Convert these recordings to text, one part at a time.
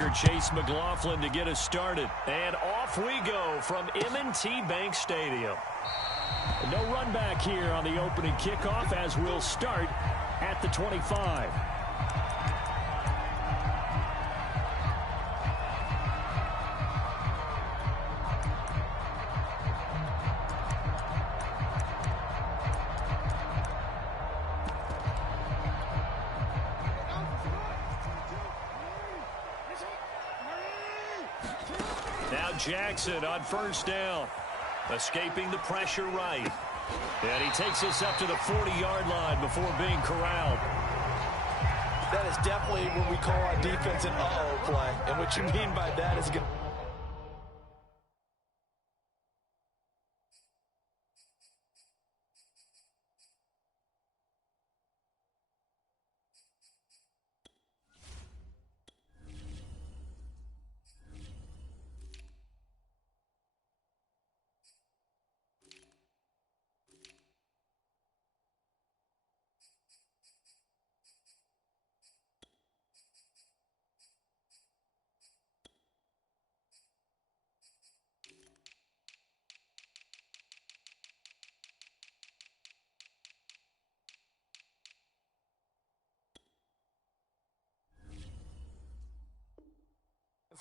kicker Chase McLaughlin to get us started. And off we go from M&T Bank Stadium. No run back here on the opening kickoff as we'll start at the 25. Now Jackson on first down. Escaping the pressure right. And he takes us up to the 40-yard line before being corralled. That is definitely what we call our defense an uh-oh play. And what you mean by that is going to...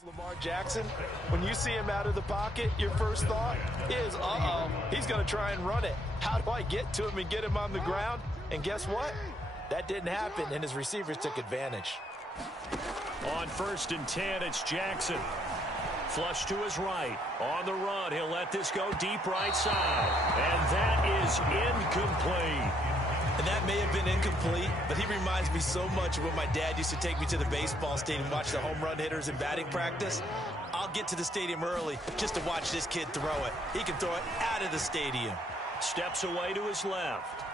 Lamar Jackson, when you see him out of the pocket, your first thought is, uh-oh, he's going to try and run it. How do I get to him and get him on the ground? And guess what? That didn't happen, and his receivers took advantage. On 1st and 10, it's Jackson. Flush to his right. On the run, he'll let this go deep right side. And that is incomplete. And that may have been incomplete, but he reminds me so much of when my dad used to take me to the baseball stadium and watch the home run hitters in batting practice. I'll get to the stadium early just to watch this kid throw it. He can throw it out of the stadium. Steps away to his left.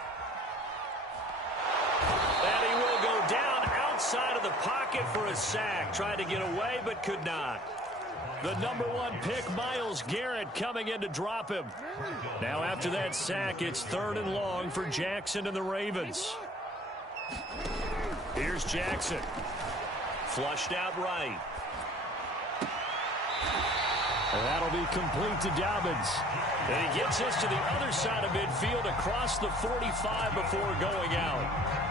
And he will go down outside of the pocket for a sack. Tried to get away, but could not. The #1 pick, Myles Garrett, coming in to drop him. Now after that sack, it's 3rd and long for Jackson and the Ravens. Here's Jackson. Flushed out right. And that'll be complete to Dobbins. And he gets us to the other side of midfield across the 45 before going out.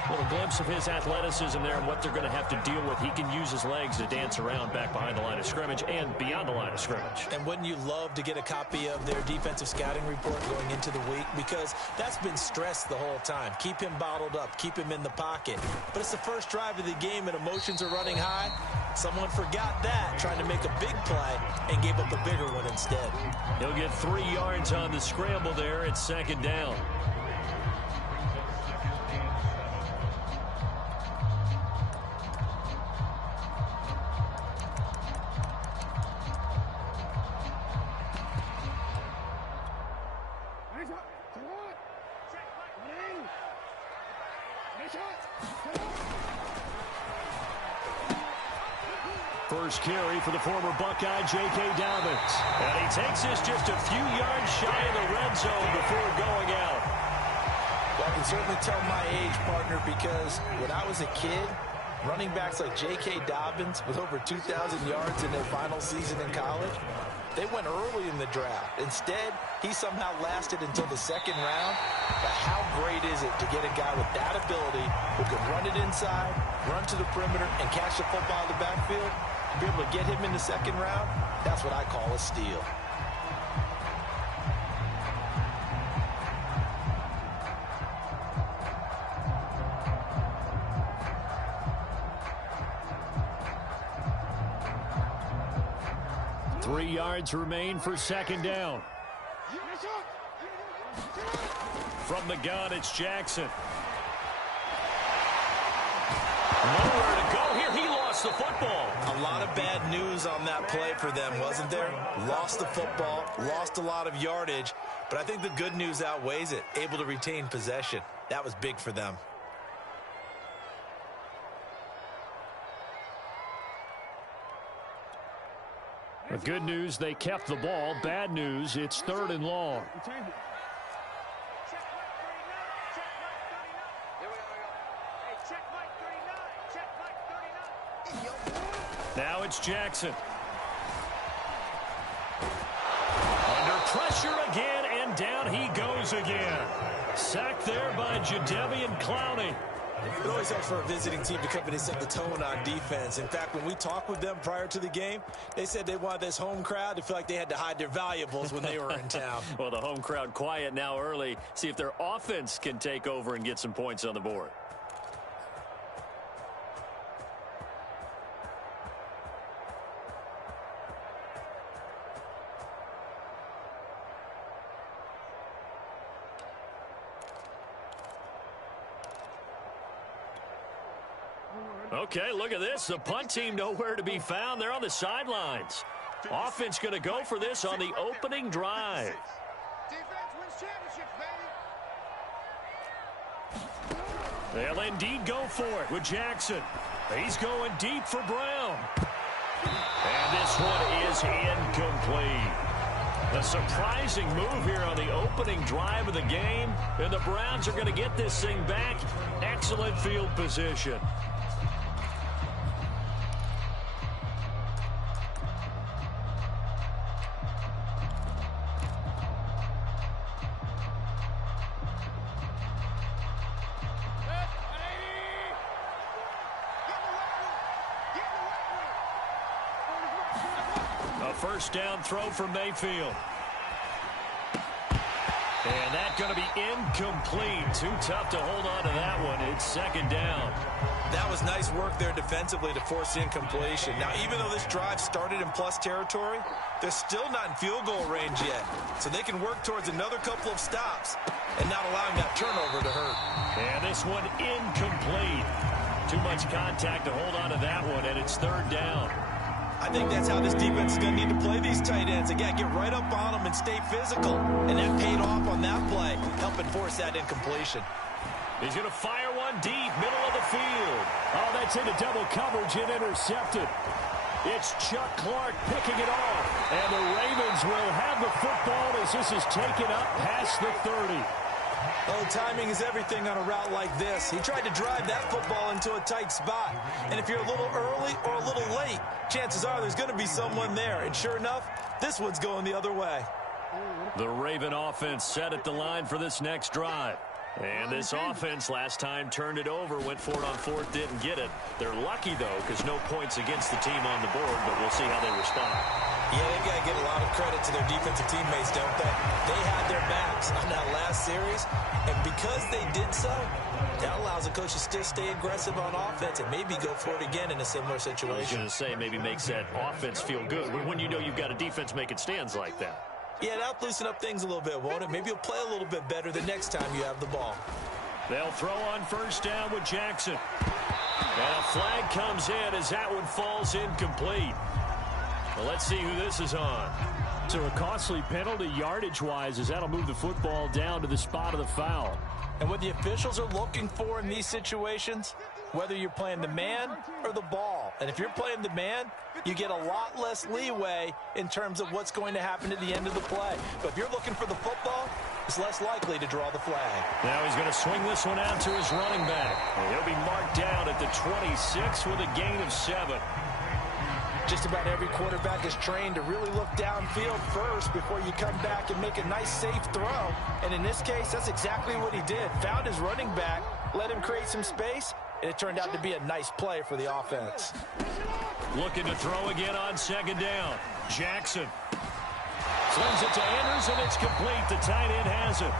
A little glimpse of his athleticism there and what they're going to have to deal with. He can use his legs to dance around back behind the line of scrimmage and beyond the line of scrimmage. And wouldn't you love to get a copy of their defensive scouting report going into the week? Because that's been stressed the whole time. Keep him bottled up. Keep him in the pocket. But it's the first drive of the game and emotions are running high. Someone forgot that, trying to make a big play and gave up a bigger one instead. He'll get 3 yards on the scramble there. It's 2nd down. First carry for the former Buckeye, J.K. Dobbins. And he takes us just a few yards shy of the red zone before going out. Well, I can certainly tell my age, partner, because when I was a kid, running backs like J.K. Dobbins with over 2,000 yards in their final season in college, they went early in the draft. Instead, he somehow lasted until the 2nd round. But how great is it to get a guy with that ability who can run it inside, run to the perimeter, and catch the football in the backfield? Be able to get him in the 2nd round, that's what I call a steal. Three yards remain for 2nd down. From the gun, it's Jackson. Nowhere to go here. He lost the football. A lot of bad news on that play for them, wasn't there? Lost the football, lost a lot of yardage, but I think the good news outweighs it. Able to retain possession. That was big for them. The good news, they kept the ball. Bad news, it's 3rd and long. Now it's Jackson. Under pressure again, and down he goes again. Sacked there by Jadeveon Clowney. It always helps for a visiting team to come in and set the tone on defense. In fact, when we talked with them prior to the game, they said they wanted this home crowd to feel like they had to hide their valuables when they were in town. Well, the home crowd quiet now early. See if their offense can take over and get some points on the board. Okay, look at this. The punt team nowhere to be found. They're on the sidelines. Offense going to go for this on the opening drive. Defense wins championships, baby. They'll indeed go for it with Jackson. He's going deep for Brown. And this one is incomplete. A surprising move here on the opening drive of the game. And the Browns are going to get this thing back. Excellent field position. First down throw from Mayfield. And that's going to be incomplete. Too tough to hold on to that one. It's second down. That was nice work there defensively to force incompletion. Now, even though this drive started in plus territory, they're still not in field goal range yet. So they can work towards another couple of stops and not allowing that turnover to hurt. And this one incomplete. Too much contact to hold on to that one, and it's third down. I think that's how this defense is going to need to play these tight ends. Again, get right up on them and stay physical. And that paid off on that play, helping force that incompletion. He's going to fire one deep, middle of the field. Oh, that's into double coverage and intercepted. It's Chuck Clark picking it off. And the Ravens will have the football as this is taken up past the 30. Oh, timing is everything on a route like this. He tried to drive that football into a tight spot. And if you're a little early or a little late, chances are there's going to be someone there. And sure enough, this one's going the other way. The Raven offense set at the line for this next drive. And this offense last time turned it over, went for it on fourth, didn't get it. They're lucky, though, because no points against the team on the board, but we'll see how they respond. Yeah, they got to give a lot of credit to their defensive teammates, don't they? They had their backs on that last series, and because they did so, that allows the coach to still stay aggressive on offense and maybe go for it again in a similar situation. I was going to say, maybe makes that offense feel good when you know you've got a defense making stands like that. Yeah, that'll loosen up things a little bit, won't it? Maybe you'll play a little bit better the next time you have the ball. They'll throw on first down with Jackson. And a flag comes in as that one falls incomplete. Well, let's see who this is on. So a costly penalty yardage-wise as that'll move the football down to the spot of the foul. And what the officials are looking for in these situations, whether you're playing the man or the ball. And if you're playing the man, you get a lot less leeway in terms of what's going to happen at the end of the play. But if you're looking for the football, it's less likely to draw the flag. Now he's going to swing this one out to his running back. And he'll be marked down at the 26 with a gain of 7. Just about every quarterback is trained to really look downfield first before you come back and make a nice, safe throw. And in this case, that's exactly what he did. Found his running back, let him create some space, and it turned out to be a nice play for the offense. Looking to throw again on second down. Jackson slings it to Andrews, and it's complete. The tight end has it.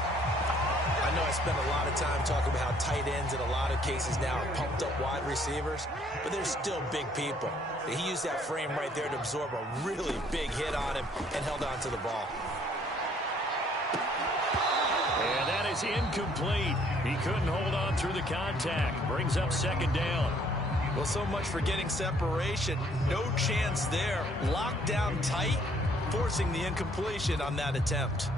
I know I spend a lot of time talking about how tight ends in a lot of cases now are pumped up wide receivers, but they're still big people. He used that frame right there to absorb a really big hit on him and held on to the ball. And that is incomplete. He couldn't hold on through the contact. Brings up second down. Well, so much for getting separation. No chance there. Locked down tight, forcing the incompletion on that attempt.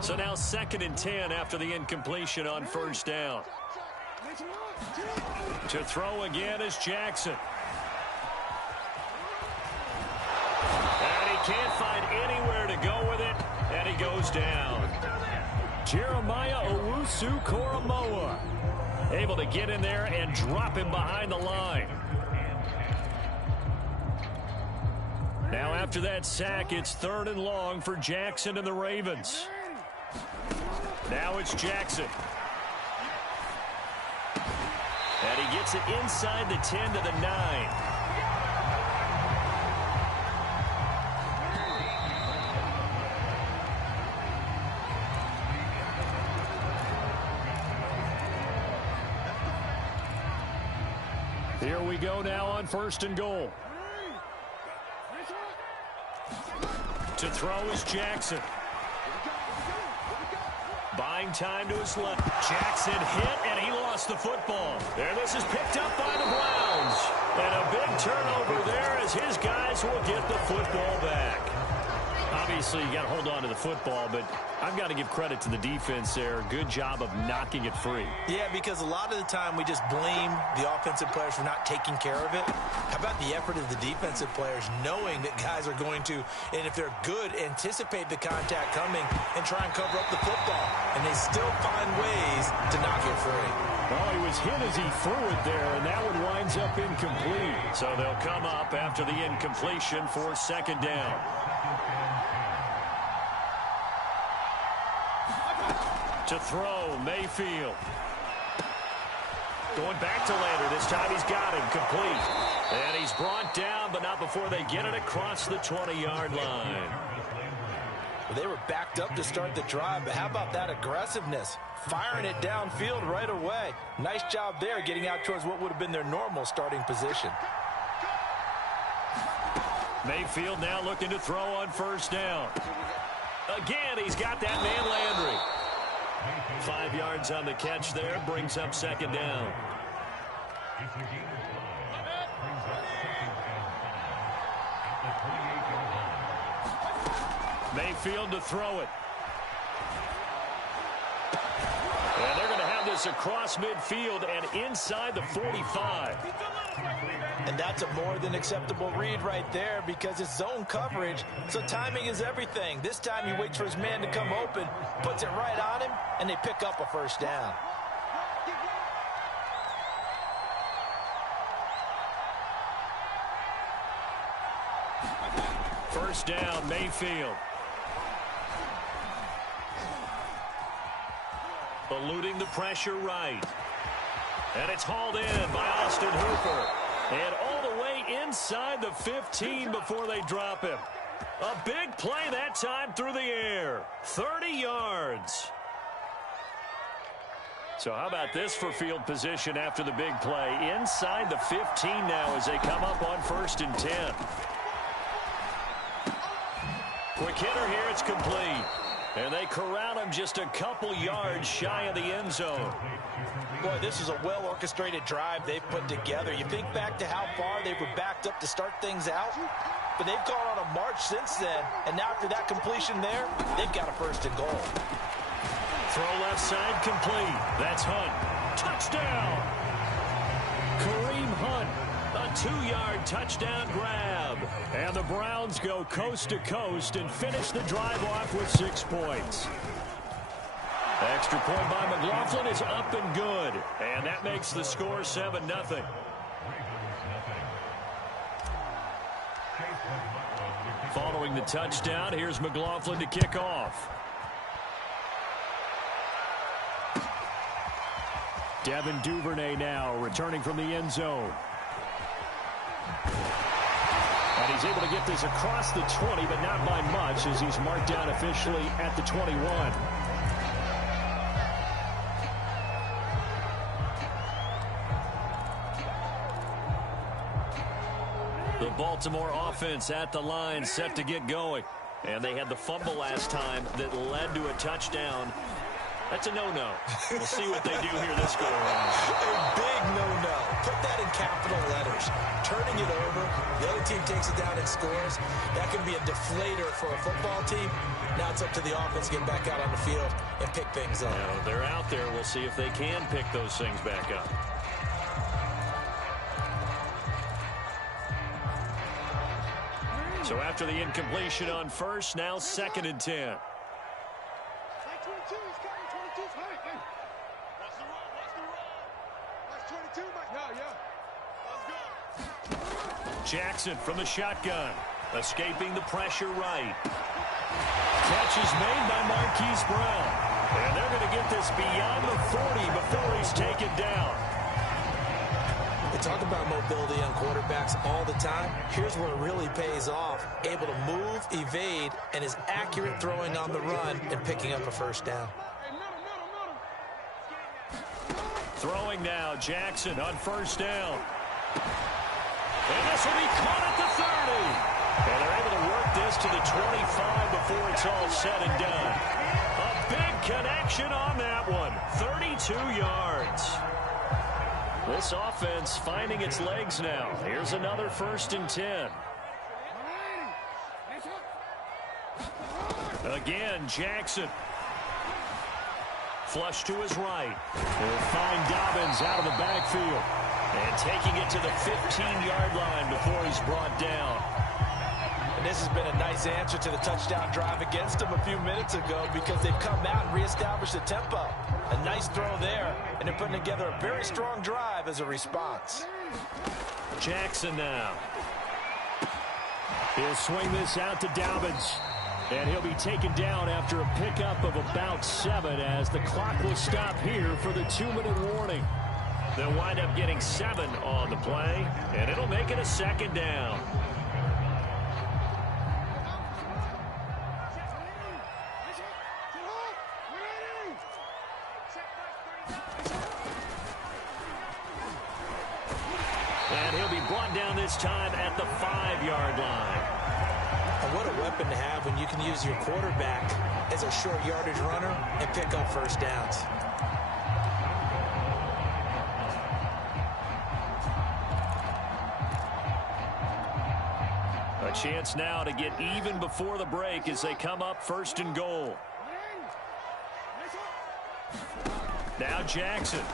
So now 2nd and 10 after the incompletion on first down. To throw again is Jackson. And he can't find anywhere to go with it, and he goes down. Jeremiah Owusu-Koramoah able to get in there and drop him behind the line. Now after that sack, it's 3rd and long for Jackson and the Ravens. Now it's Jackson. And he gets it inside the 10 to the 9. Here we go now on 1st and goal. To throw is Jackson. Buying time to his left. Jackson hit, and he lost the football. And this is picked up by the Browns. And a big turnover there as his guys will get the football back. Obviously, you got to hold on to the football, but I've got to give credit to the defense there. Good job of knocking it free. Yeah, because a lot of the time we just blame the offensive players for not taking care of it. How about the effort of the defensive players knowing that guys are going to, and if they're good, anticipate the contact coming and try and cover up the football. And they still find ways to knock it free. Well, he was hit as he threw it there, and that one winds up incomplete. So they'll come up after the incompletion for 2nd down. To throw, Mayfield. Going back to Lander. This time he's got him complete. And he's brought down, but not before they get it across the 20-yard line. Well, they were backed up to start the drive, but how about that aggressiveness? Firing it downfield right away. Nice job there getting out towards what would have been their normal starting position. Mayfield now looking to throw on 1st down. Again, he's got that man Landry. 5 yards on the catch there, brings up 2nd down. Mayfield to throw it. And they're going to have this across midfield and inside the 45. And that's a more than acceptable read right there because it's zone coverage, so timing is everything. This time he waits for his man to come open, puts it right on him, and they pick up a 1st down. First down, Mayfield. Eluding the pressure right. And it's hauled in by Austin Hooper. And all the way inside the 15 before they drop him. A big play that time through the air. 30 yards. So how about this for field position after the big play? Inside the 15 now as they come up on 1st and 10. Quick hitter here, it's complete. And they corral him just a couple yards shy of the end zone. Boy, this is a well-orchestrated drive they've put together. You think back to how far they were backed up to start things out, but they've gone on a march since then, and now after that completion there, they've got a 1st and goal. Throw left side complete. That's Hunt. Touchdown! Kareem Hunt, a 2-yard touchdown grab. And the Browns go coast to coast and finish the drive off with 6 points. Extra point by McLaughlin is up and good. And that makes the score 7-0. Following the touchdown, here's McLaughlin to kick off. Devin Duvernay now returning from the end zone. And he's able to get this across the 20, but not by much as he's marked down officially at the 21. The Baltimore offense at the line set to get going. And they had the fumble last time that led to a touchdown. That's a no-no. We'll see what they do here this go around. A big no-no. Put that in capital letters. Turning it over, the other team takes it down and scores. That can be a deflator for a football team. Now it's up to the offense to get back out on the field and pick things up. Now, they're out there. We'll see if they can pick those things back up. So after the incompletion on 1st, now 2nd and 10. Like 22, he's coming. Jackson from the shotgun. Escaping the pressure right. Catch is made by Marquise Brown. And they're going to get this beyond the 40 before he's taken down. They talk about mobility on quarterbacks all the time. Here's where it really pays off. Able to move, evade, and is accurate throwing on the run and picking up a first down. Throwing now, Jackson on first down. And this will be caught at the 30. And they're able to work this to the 25 before it's all said and done. A big connection on that one. 32 yards. This offense finding its legs now. Here's another 1st and 10. Again, Jackson. Flush to his right. He'll find Dobbins out of the backfield. And taking it to the 15-yard line before he's brought down. And this has been a nice answer to the touchdown drive against them a few minutes ago because they've come out and reestablished the tempo. A nice throw there, and they're putting together a very strong drive as a response. Jackson now. He'll swing this out to Dobbins. And he'll be taken down after a pickup of about 7 as the clock will stop here for the 2-minute warning. They'll wind up getting 7 on the play, and it'll make it a 2nd down. And he'll be brought down this time at the 5-yard line. And what a weapon to have when you can use your quarterback as a short yardage runner and pick up first downs. A chance now to get even before the break as they come up 1st and goal. Now Jackson.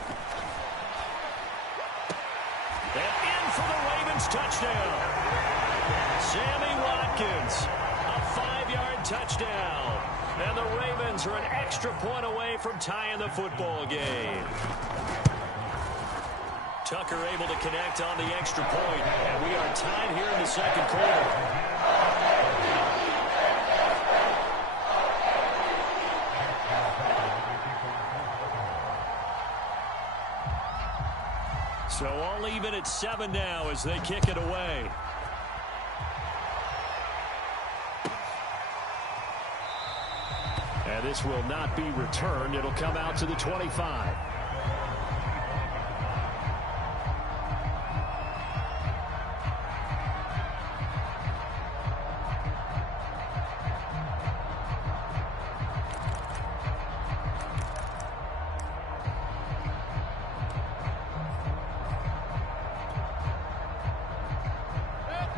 And in for the Ravens touchdown. Sammy Watkins, a 5-yard touchdown. And the Ravens are an extra point away from tying the football game. Tucker able to connect on the extra point, and we are tied here in the 2nd quarter. So all even at 7 now as they kick it away. And this will not be returned. It'll come out to the 25.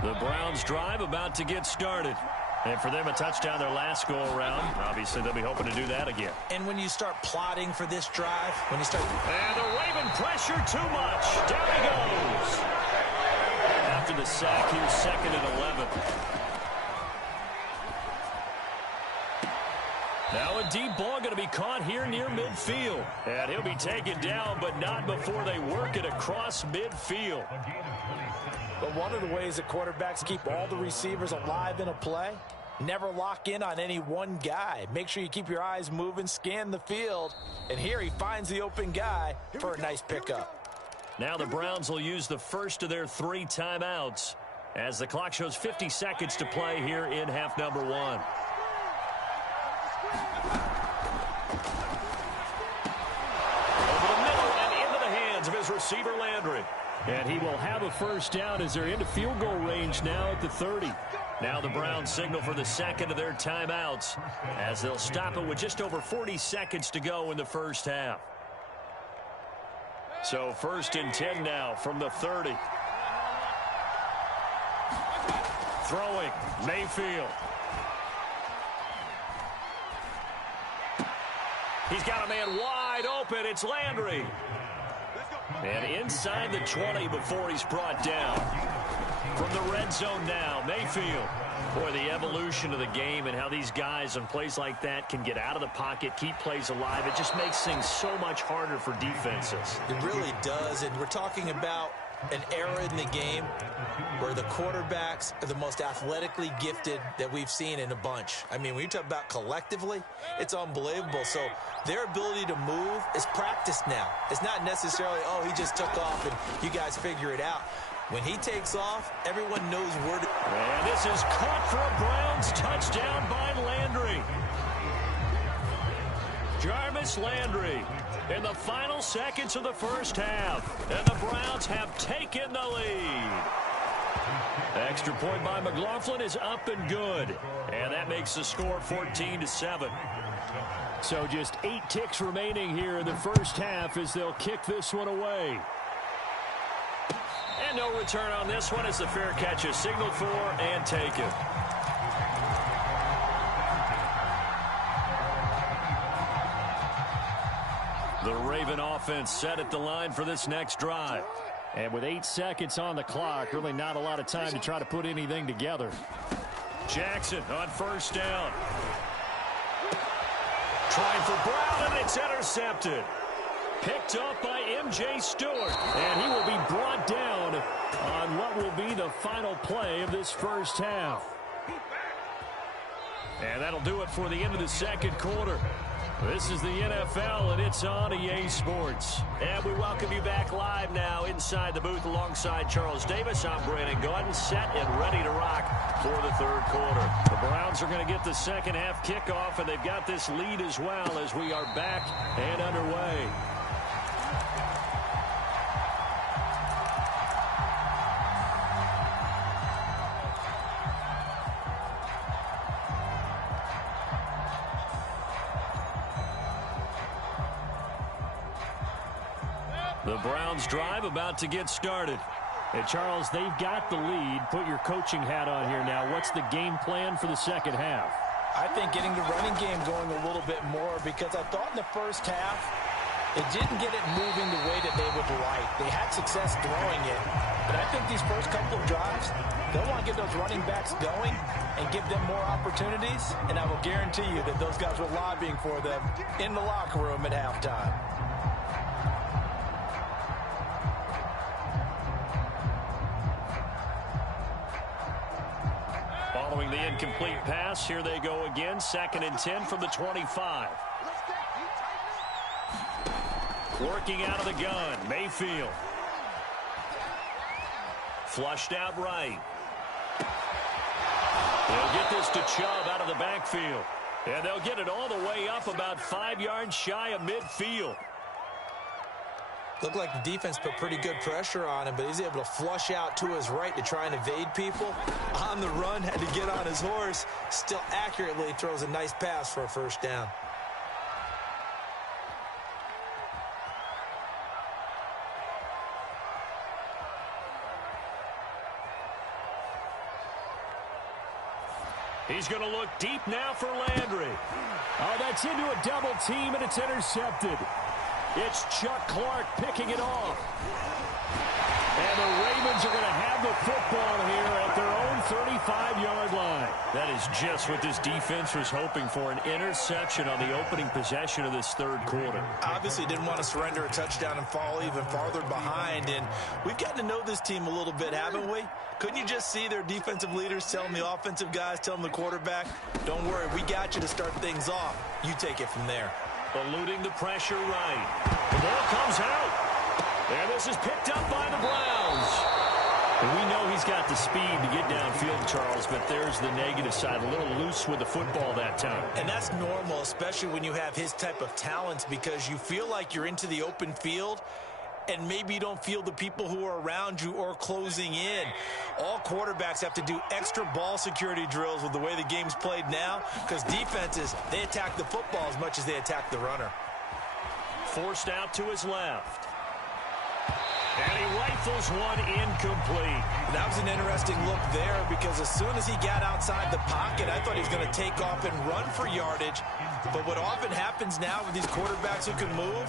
The Browns drive about to get started. And for them, a touchdown their last go-around. Obviously, they'll be hoping to do that again. And when you start plotting for this drive, when you start... And the Raven pressure too much. Down he goes. After the sack, here's 2nd and 11. Now a deep ball going to be caught here near midfield. And he'll be taken down, but not before they work it across midfield. But one of the ways that quarterbacks keep all the receivers alive in a play, never lock in on any one guy. Make sure you keep your eyes moving, scan the field. And here he finds the open guy for a nice pickup. Now the Browns will use the first of their 3 timeouts as the clock shows 50 seconds to play here in half number 1. Over the middle and into the hands of his receiver Landry. And he will have a first down as they're into field goal range now at the 30. Now the Browns signal for the 2nd of their timeouts as they'll stop it with just over 40 seconds to go in the first half. So 1st and 10 now from the 30. Throwing, Mayfield. He's got a man wide open. It's Landry. And inside the 20 before he's brought down. From the red zone now, Mayfield. Boy, the evolution of the game and how these guys on plays like that can get out of the pocket, keep plays alive. It just makes things so much harder for defenses. It really does, and we're talking about an era in the game where the quarterbacks are the most athletically gifted that we've seen in a bunch. I mean, when you talk about collectively, it's unbelievable. So their ability to move is practiced now. It's not necessarily, oh, he just took off and you guys figure it out. When he takes off, everyone knows where to... And this is caught for a Browns touchdown by Landry. Jarvis Landry in the final seconds of the first half. And the Browns have taken the lead. Extra point by McLaughlin is up and good. And that makes the score 14-7. So just 8 ticks remaining here in the first half as they'll kick this one away. And no return on this one as the fair catch is signaled for and taken. The Raven offense set at the line for this next drive. And with 8 seconds on the clock, really not a lot of time to try to put anything together. Jackson on first down. Trying for Brown, and it's intercepted. Picked up by M.J. Stewart, and he will be brought down on what will be the final play of this first half. And that'll do it for the end of the second quarter. This is the NFL, and it's on EA Sports. And we welcome you back live now inside the booth alongside Charles Davis. I'm Brandon Gaudin, set and ready to rock for the third quarter. The Browns are going to get the second half kickoff, and they've got this lead as well as we are back and underway. The Browns drive about to get started. And Charles, they've got the lead. Put your coaching hat on here now. What's the game plan for the second half? I think getting the running game going a little bit more, because I thought in the first half it didn't get it moving the way that they would like. They had success throwing it, but I think these first couple of drives, they'll want to get those running backs going and give them more opportunities, and I will guarantee you that those guys were lobbying for them in the locker room at halftime. Following the incomplete pass, here they go again. 2nd and 10 from the 25. Working out of the gun, Mayfield. Flushed out right. They'll get this to Chubb out of the backfield. And they'll get it all the way up about 5 yards shy of midfield. Looked like the defense put pretty good pressure on him, but he's able to flush out to his right to try and evade people. On the run, had to get on his horse. Still accurately throws a nice pass for a first down. He's going to look deep now for Landry. Oh, that's into a double team, and it's intercepted. It's Chuck Clark picking it off. And the Ravens are going to have the football here at their own 35-yard line. That is just what this defense was hoping for, an interception on the opening possession of this third quarter. Obviously didn't want to surrender a touchdown and fall even farther behind. And we've gotten to know this team a little bit, haven't we? Couldn't you just see their defensive leaders telling the offensive guys, telling the quarterback, don't worry, we got you to start things off. You take it from there. Eluding the pressure right. The ball comes out. And this is picked up by the Browns. And we know he's got the speed to get downfield, Charles, but there's the negative side. A little loose with the football that time. And that's normal, especially when you have his type of talents, because you feel like you're into the open field and maybe you don't feel the people who are around you or closing in. All quarterbacks have to do extra ball security drills with the way the game's played now, because defenses, they attack the football as much as they attack the runner. Forced out to his left. And he rifles one incomplete. That was an interesting look there, because as soon as he got outside the pocket, I thought he was going to take off and run for yardage. But what often happens now with these quarterbacks who can move,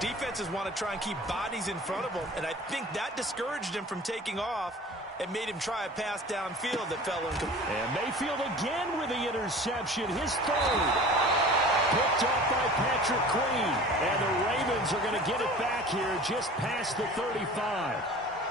Defenses want to try and keep bodies in front of them, and I think that discouraged him from taking off and made him try a pass downfield that fell incomplete. And Mayfield again with the interception, his third. Picked off by Patrick Queen. And the Ravens are going to get it back here just past the 35.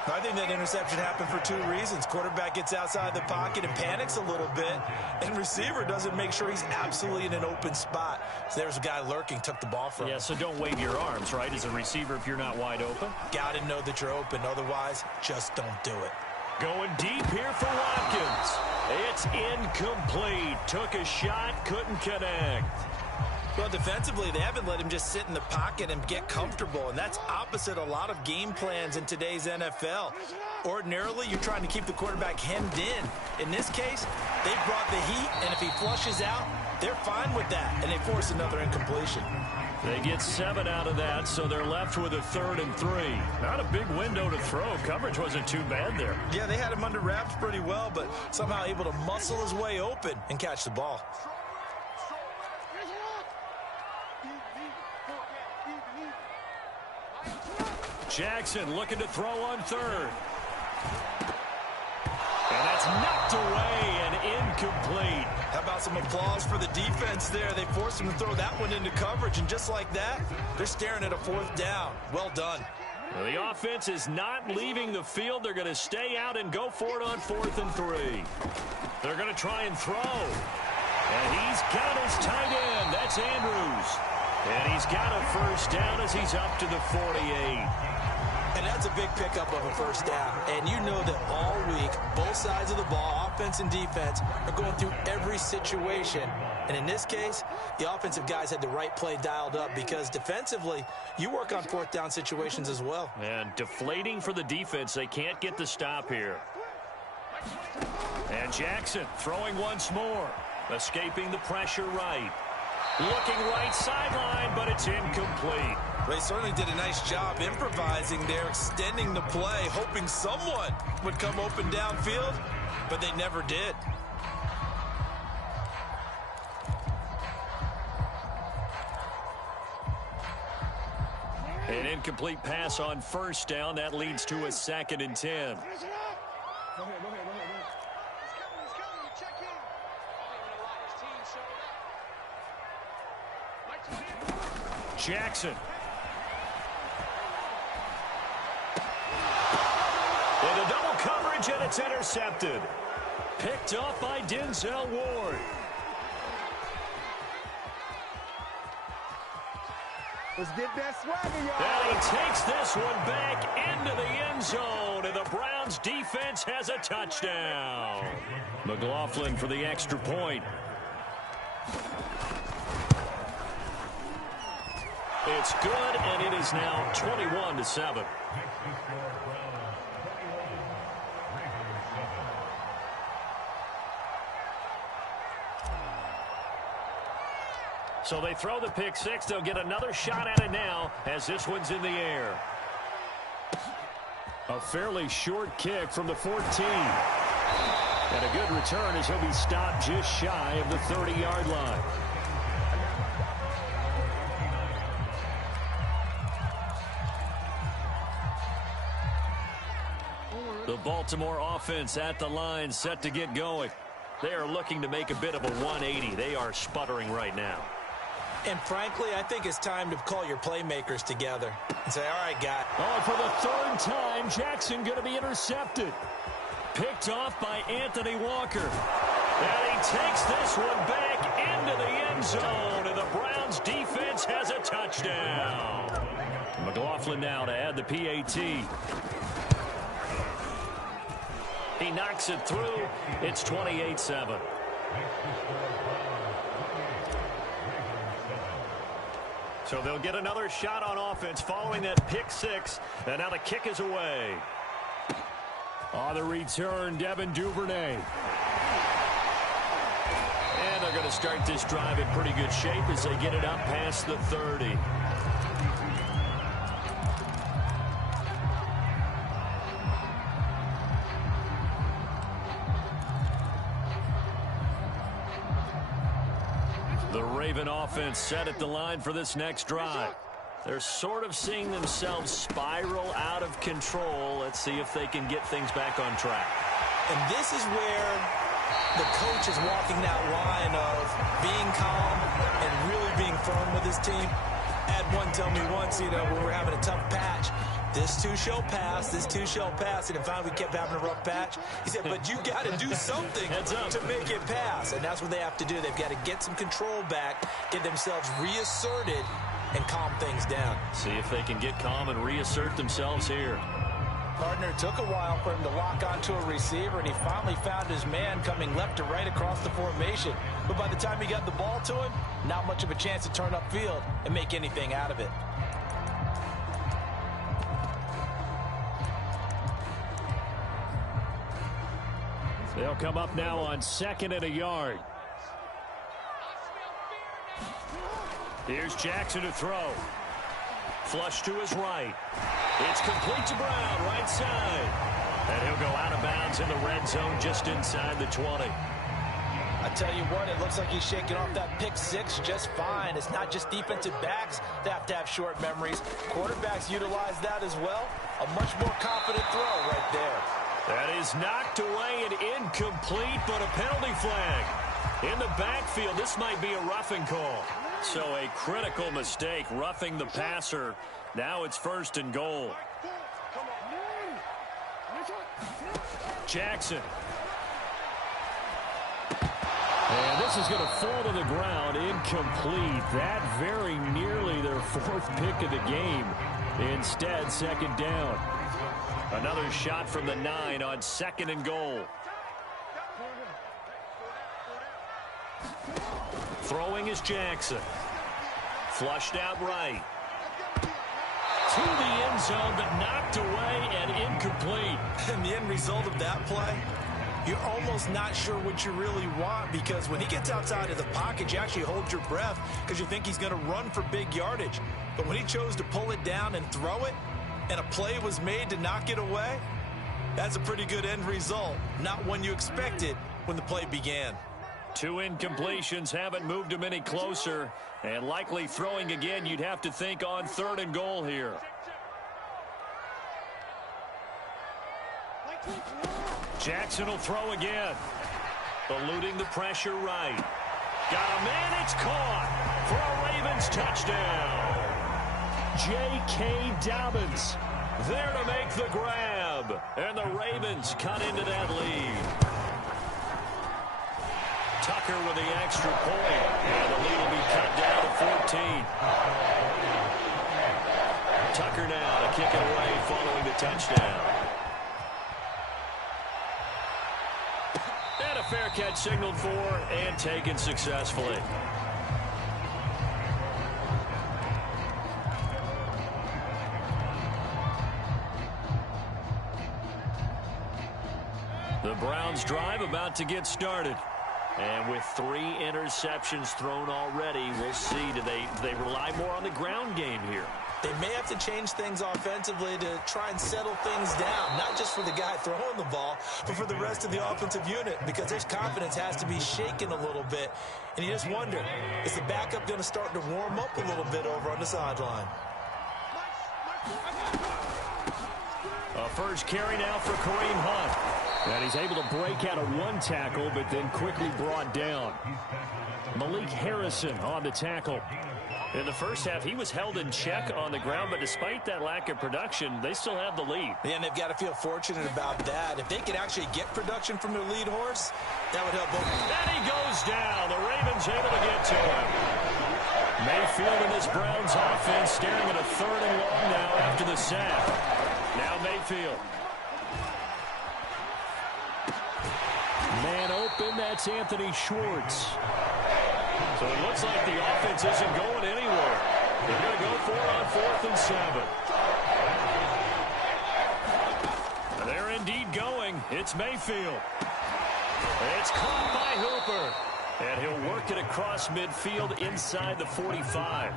I think that interception happened for two reasons. Quarterback gets outside the pocket and panics a little bit, and receiver doesn't make sure he's absolutely in an open spot. So there's a guy lurking, took the ball from him. Yeah, so don't wave your arms, right, as a receiver if you're not wide open. Got to know that you're open. Otherwise, just don't do it. Going deep here for Watkins. It's incomplete. Took a shot, couldn't connect. Well, defensively, they haven't let him just sit in the pocket and get comfortable, and that's opposite a lot of game plans in today's NFL. Ordinarily, you're trying to keep the quarterback hemmed in. In this case, they brought the heat, and if he flushes out, they're fine with that, and they force another incompletion. They get 7 out of that, so they're left with a 3rd and 3. Not a big window to throw. Coverage wasn't too bad there. Yeah, they had him under wraps pretty well, but somehow able to muscle his way open and catch the ball. Jackson looking to throw on 3rd. And that's knocked away and incomplete. How about some applause for the defense there? They forced him to throw that one into coverage, and just like that, they're staring at a 4th down. Well done. Well, the offense is not leaving the field. They're going to stay out and go for it on 4th and 3. They're going to try and throw. And he's got his tight end. That's Andrews. And he's got a 1st down as he's up to the 48. And that's a big pickup of a 1st down. And you know that all week, both sides of the ball, offense and defense, are going through every situation. And in this case, the offensive guys had the right play dialed up because defensively, you work on 4th down situations as well. And deflating for the defense. They can't get the stop here. And Jackson throwing once more. Escaping the pressure right. Looking right sideline, but it's incomplete. They certainly did a nice job improvising there, extending the play, hoping someone would come open downfield, but they never did. An incomplete pass on 1st down. That leads to a 2nd and 10. Jackson. Into double coverage, and it's intercepted. Picked off by Denzel Ward. Let's get that swagger, y'all. And he takes this one back into the end zone, and the Browns defense has a touchdown. McLaughlin for the extra point. It's good, and it is now 21-7. So they throw the pick 6. They'll get another shot at it now as this one's in the air. A fairly short kick from the 14. And a good return as he'll be stopped just shy of the 30-yard line. The Baltimore offense at the line, set to get going. They are looking to make a bit of a 180. They are sputtering right now. And frankly, I think it's time to call your playmakers together and say, all right, guy. Oh, for the 3rd time, Jackson going to be intercepted. Picked off by Anthony Walker. And he takes this one back into the end zone, and the Browns defense has a touchdown. McLaughlin now to add the PAT. He knocks it through. It's 28-7. So they'll get another shot on offense following that pick 6. And now the kick is away. On the return, Devin Duvernay. And they're going to start this drive in pretty good shape as they get it up past the 30. The Raven offense set at the line for this next drive. They're sort of seeing themselves spiral out of control. Let's see if they can get things back on track. And this is where the coach is walking that line of being calm and really being firm with his team. I had one tell me once, when we were having a tough patch, this too shall pass, this too shall pass. And finally we kept having a rough patch. He said, but you got to do something to make it pass. And that's what they have to do. They've got to get some control back, get themselves reasserted, and calm things down. See if they can get calm and reassert themselves here. Partner, it took a while for him to lock onto a receiver, and he finally found his man coming left to right across the formation. But by the time he got the ball to him, not much of a chance to turn upfield and make anything out of it. They'll come up now on 2nd and a yard. Here's Jackson to throw. Flush to his right. It's complete to Brown, right side. And he'll go out of bounds in the red zone just inside the 20. I tell you what, it looks like he's shaking off that pick six just fine. It's not just defensive backs that have short memories. Quarterbacks utilize that as well. A much more confident throw right there. That is knocked away and incomplete, but a penalty flag. In the backfield, this might be a roughing call. So a critical mistake, roughing the passer. Now it's 1st and goal. Jackson. And this is going to fall to the ground, incomplete. That very nearly their 4th pick of the game. Instead, 2nd down. Another shot from the 9 on 2nd and goal. Throwing is Jackson. Flushed out right. To the end zone, but knocked away and incomplete. And the end result of that play, you're almost not sure what you really want, because when he gets outside of the pocket, you actually hold your breath because you think he's going to run for big yardage. But when he chose to pull it down and throw it, and a play was made to knock it away, that's a pretty good end result. Not one you expected when the play began. 2 incompletions haven't moved him any closer, and likely throwing again, you'd have to think on 3rd and goal here. Jackson will throw again. Eluding the pressure right. Got a man, it's caught for a Ravens touchdown. J.K. Dobbins there to make the grab, and the Ravens cut into that lead. Tucker with the extra point, and the lead will be cut down to 14. Tucker now to kick it away following the touchdown. And a fair catch signaled for and taken successfully. The Browns drive about to get started. And with 3 interceptions thrown already, we'll see. Do they rely more on the ground game here? They may have to change things offensively to try and settle things down, not just for the guy throwing the ball, but for the rest of the offensive unit, because his confidence has to be shaken a little bit. And you just wonder, is the backup going to start to warm up a little bit over on the sideline? A first carry now for Kareem Hunt. And he's able to break out of 1 tackle, but then quickly brought down. Malik Harrison on the tackle. In the first half, he was held in check on the ground, but despite that lack of production, they still have the lead. And they've got to feel fortunate about that. If they could actually get production from their lead horse, that would help both. And he goes down. The Ravens able to get to him. Mayfield and this Browns offense staring at a 3rd and long now after the sack. Now Mayfield. Man open, that's Anthony Schwartz. So it looks like the offense isn't going anywhere. They're going to go for it on 4th and 7. They're indeed going. It's Mayfield. It's caught by Hooper. And he'll work it across midfield inside the 45.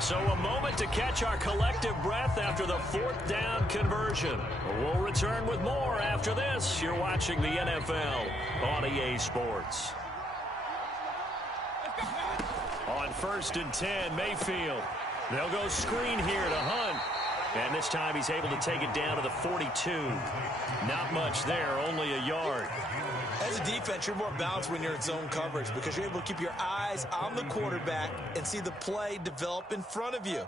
So a moment to catch our collective breath after the 4th down conversion. We'll return with more after this. You're watching the NFL on EA Sports. On 1st and 10, Mayfield. They'll go screen here to Hunt. And this time he's able to take it down to the 42. Not much there, only a yard. As a defense, you're more balanced when you're in zone coverage because you're able to keep your eyes on the quarterback and see the play develop in front of you.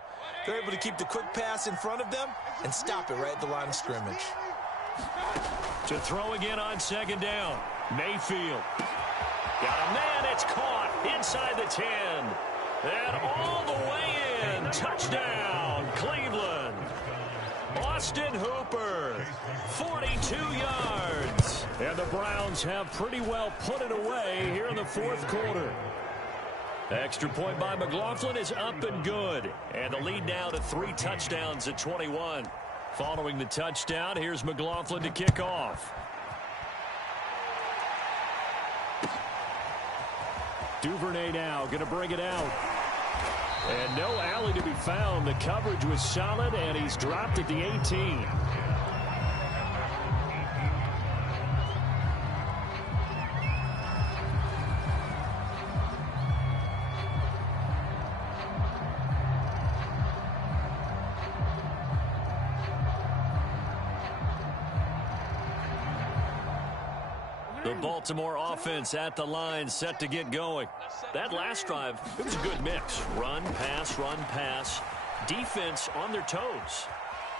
They're able to keep the quick pass in front of them and stop it right at the line of scrimmage. To throw again on 2nd down. Mayfield. Got a man, it's caught inside the 10. And all the way in. Touchdown, Cleveland. Austin Hooper, 42 yards. And the Browns have pretty well put it away here in the 4th quarter. Extra point by McLaughlin is up and good. And the lead now to 3 touchdowns at 21. Following the touchdown, here's McLaughlin to kick off. Duvernay now going to bring it out. And no alley to be found. The coverage was solid, and he's dropped at the 18. The Baltimore offense at the line, set to get going. That last drive, it was a good mix. Run, pass, defense on their toes.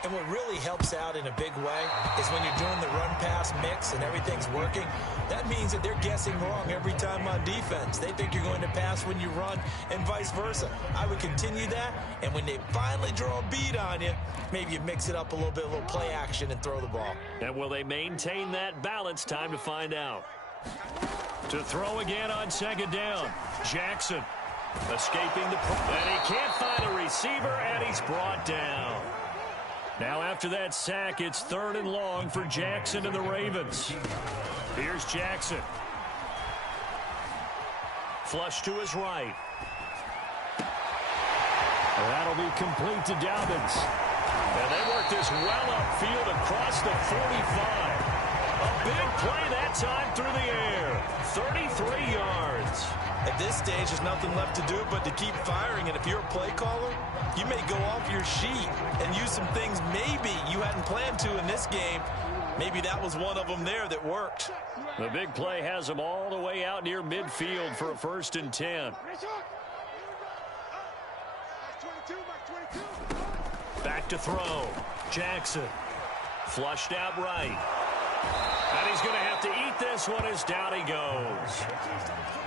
And what really helps out in a big way is when you're doing the run-pass mix and everything's working, that means that they're guessing wrong every time on defense. They think you're going to pass when you run and vice versa. I would continue that, and when they finally draw a bead on you, maybe you mix it up a little bit, a little play action, and throw the ball. And will they maintain that balance? Time to find out. To throw again on 2nd down. Jackson escaping the and he can't find a receiver, and he's brought down. Now after that sack, it's 3rd and long for Jackson and the Ravens. Here's Jackson. Flush to his right. That'll be complete to Dobbins. And they work this well upfield across the 45. A big play that time through the air. 33 yards. At this stage, there's nothing left to do but to keep firing. And if you're a play caller, you may go off your sheet and use some things maybe you hadn't planned to in this game. Maybe that was one of them there that worked. The big play has them all the way out near midfield for a 1st and 10. Back to throw. Jackson. Flushed out right. And he's going to have to eat this one as down he goes.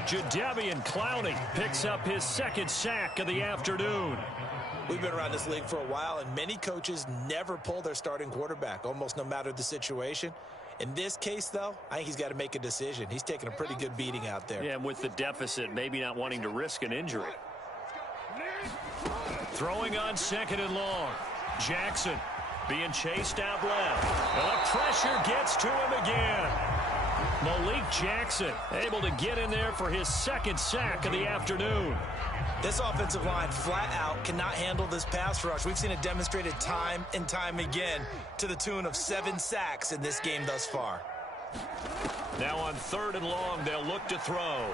Jadeveon Clowney picks up his 2nd sack of the afternoon. We've been around this league for a while, and many coaches never pull their starting quarterback, almost no matter the situation. In this case, though, I think he's got to make a decision. He's taking a pretty good beating out there. Yeah, and with the deficit, maybe not wanting to risk an injury. Throwing on 2nd and long. Jackson being chased out left. And the pressure gets to him again. Malik Jackson able to get in there for his 2nd sack of the afternoon. This offensive line flat out cannot handle this pass rush. We've seen it demonstrated time and time again to the tune of 7 sacks in this game thus far. Now on 3rd and long, they'll look to throw.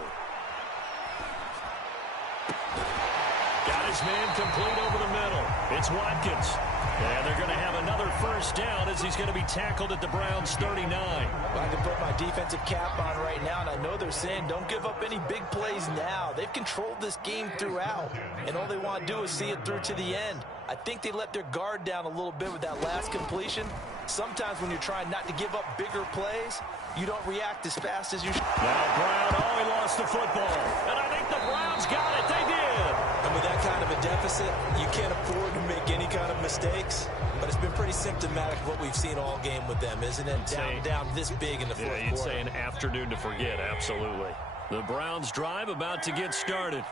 Got his man complete over the middle. It's Watkins. And they're going to have another 1st down as he's going to be tackled at the Browns' 39. Well, I can put my defensive cap on right now, and I know they're saying don't give up any big plays now. They've controlled this game throughout, and all they want to do is see it through to the end. I think they let their guard down a little bit with that last completion. Sometimes when you're trying not to give up bigger plays, you don't react as fast as you should. Now Brown, he lost the football. And I think the Browns got it. They did. And with that kind of a deficit, you can't afford to make any kind of mistakes. But it's been pretty symptomatic of what we've seen all game with them, isn't it? Down this big in the fourth quarter. You'd say an afternoon to forget, absolutely. The Browns drive about to get started.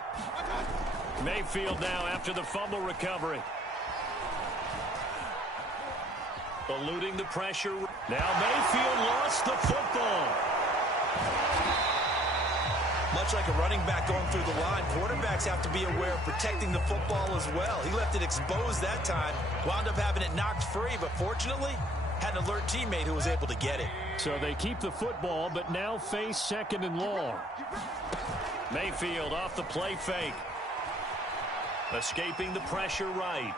Mayfield now after the fumble recovery. Eluding the pressure. Now Mayfield lost the football. Much like a running back going through the line, quarterbacks have to be aware of protecting the football as well. He left it exposed that time, wound up having it knocked free, but fortunately had an alert teammate who was able to get it. So they keep the football, but now face 2nd and long. Mayfield off the play fake. Escaping the pressure right.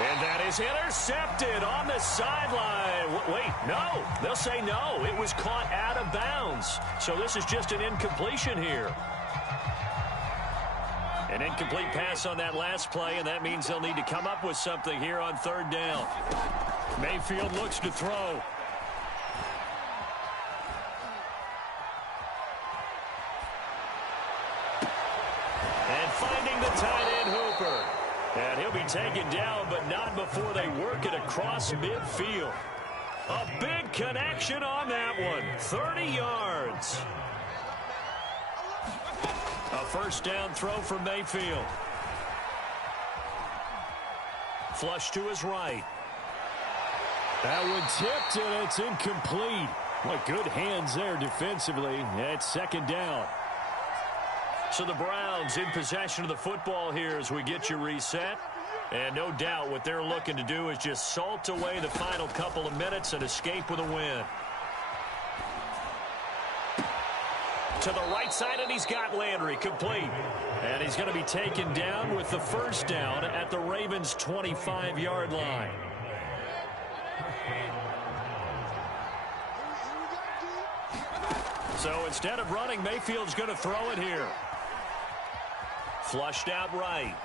And that is intercepted on the sideline. Wait, no. They'll say no. It was caught out of bounds. So this is just an incompletion here. An incomplete pass on that last play, and that means they'll need to come up with something here on third down. Mayfield looks to throw. And finding the tight end Hooper. And he'll be taken down, but not before they work it across midfield. A big connection on that one. 30 yards. A first down throw for Mayfield. Flush to his right. That one tipped, and it's incomplete. What good hands there defensively. It's second down. So the Browns in possession of the football here as we get you reset. And no doubt what they're looking to do is just salt away the final couple of minutes and escape with a win. To the right side, and he's got Landry complete. And he's going to be taken down with the first down at the Ravens' 25-yard line. So instead of running, Mayfield's going to throw it here. Flushed out right.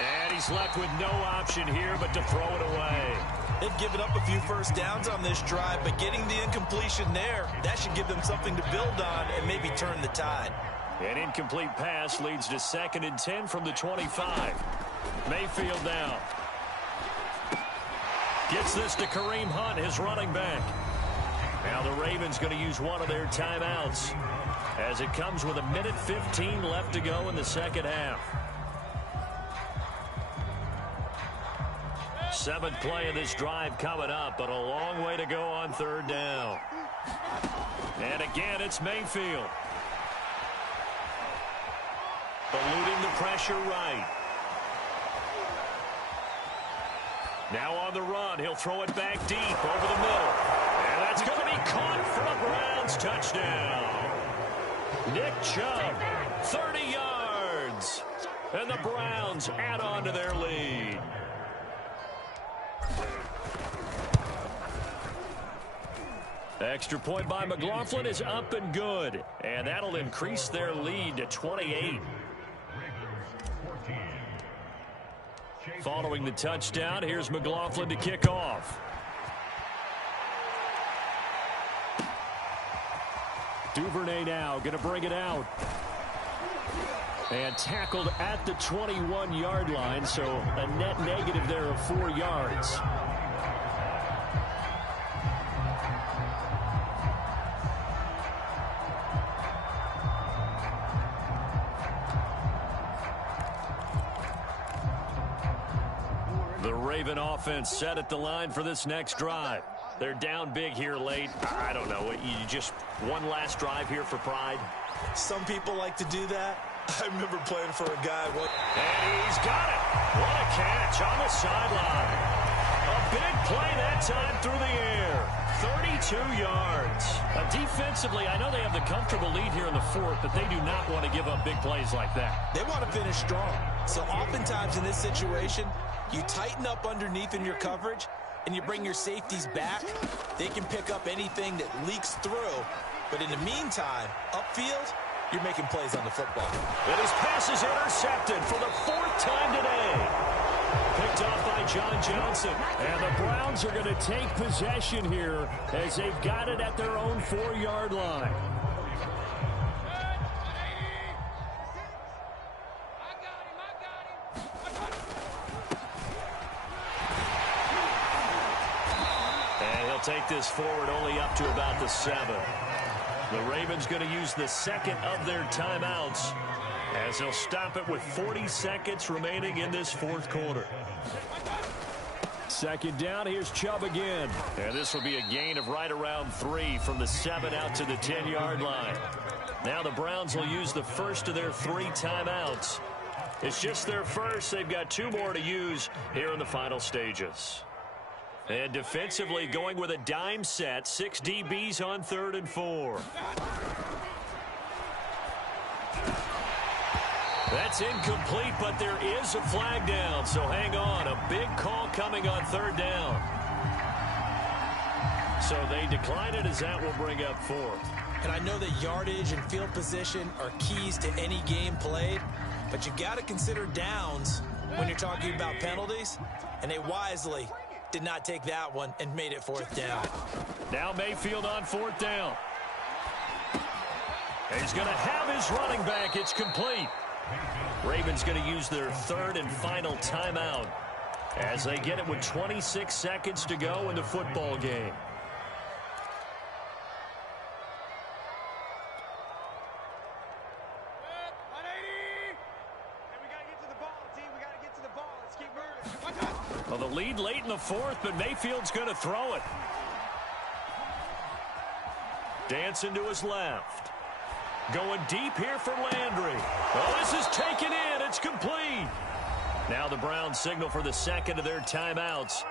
And he's left with no option here but to throw it away. They've given up a few first downs on this drive, but getting the incompletion there, that should give them something to build on and maybe turn the tide. An incomplete pass leads to 2nd and 10 from the 25. Mayfield now. Gets this to Kareem Hunt, his running back. Now the Ravens going to use one of their timeouts as it comes with 1:15 left to go in the second half. 7th play of this drive coming up, but a long way to go on third down. And again, it's Mayfield. Eluding the pressure right. Now on the run, he'll throw it back deep over the middle. And that's going to be caught for a Browns touchdown. Nick Chubb, 30 yards. And the Browns add on to their lead. Extra point by McLaughlin is up and good. And that'll increase their lead to 28. Following the touchdown, here's McLaughlin to kick off. Duvernay now going to bring it out. And tackled at the 21-yard line, so a net negative there of 4 yards. The Raven offense set at the line for this next drive. They're down big here late. I don't know. You just one last drive here for pride. Some people like to do that. I remember playing for a guy. And he's got it. What a catch on the sideline. A big play that time through the air. 32 yards. Defensively, I know they have the comfortable lead here in the fourth, but they do not want to give up big plays like that. They want to finish strong. So oftentimes in this situation, you tighten up underneath in your coverage, and you bring your safeties back. They can pick up anything that leaks through. But in the meantime, upfield, you're making plays on the football. And his pass is intercepted for the 4th time today. Picked off by John Johnson. And the Browns are going to take possession here as they've got it at their own 4-yard line. And he'll take this forward only up to about the 7. The Ravens going to use the second of their timeouts as they'll stop it with 40 seconds remaining in this fourth quarter. Second down, here's Chubb again. And this will be a gain of right around 3 from the 7 out to the 10-yard line. Now the Browns will use the first of their 3 timeouts. It's just their first. They've got 2 more to use here in the final stages. And defensively going with a dime set. 6 DBs on 3rd and 4. That's incomplete, but there is a flag down, so hang on. A big call coming on third down. So they decline it as that will bring up fourth. And I know that yardage and field position are keys to any game played, but you got to consider downs when you're talking about penalties, and they wisely did not take that one and made it fourth down. Now Mayfield on fourth down. He's going to have his running back. It's complete. Ravens going to use their third and final timeout as they get it with 26 seconds to go in the football game. Well, the lead late in the fourth, but Mayfield's going to throw it. Dancing to his left. Going deep here for Landry. Oh, this is taken in. It's complete. Now the Browns signal for the second of their timeouts.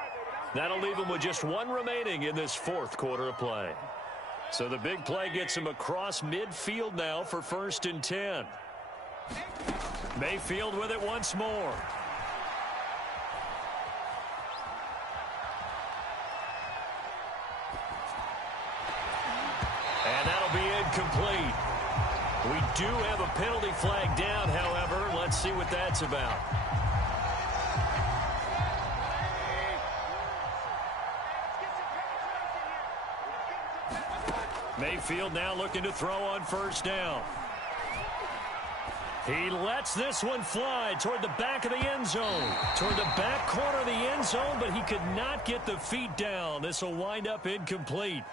That'll leave them with just one remaining in this fourth quarter of play. So the big play gets him across midfield now for 1st and 10. Mayfield with it once more. And that'll be incomplete. We do have a penalty flag down, however. Let's see what that's about. Mayfield now looking to throw on first down. He lets this one fly toward the back of the end zone. Toward the back corner of the end zone, but he could not get the feet down. This will wind up incomplete.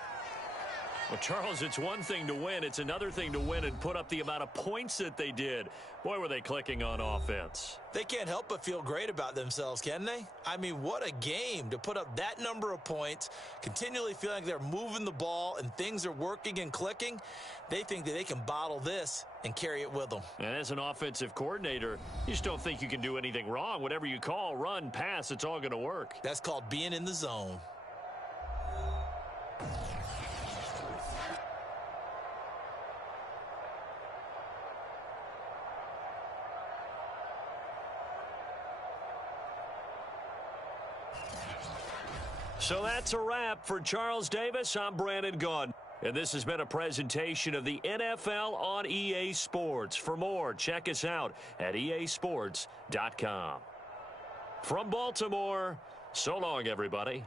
Well, Charles, it's one thing to win. It's another thing to win and put up the amount of points that they did. Boy, were they clicking on offense. They can't help but feel great about themselves, can they? I mean, what a game to put up that number of points, continually feeling like they're moving the ball and things are working and clicking. They think that they can bottle this and carry it with them. And as an offensive coordinator, you just don't think you can do anything wrong. Whatever you call, run, pass, it's all going to work. That's called being in the zone. So that's a wrap for Charles Davis. I'm Brandon Gaudin. And this has been a presentation of the NFL on EA Sports. For more, check us out at easports.com. From Baltimore, so long, everybody.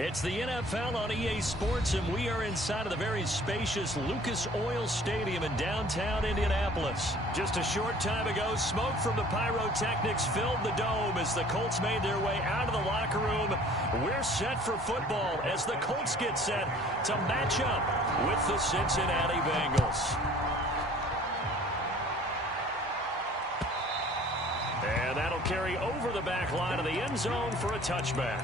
It's the NFL on EA Sports, and we are inside of the very spacious Lucas Oil Stadium in downtown Indianapolis. Just a short time ago, smoke from the pyrotechnics filled the dome as the Colts made their way out of the locker room. We're set for football as the Colts get set to match up with the Cincinnati Bengals. And that'll carry over the back line of the end zone for a touchback.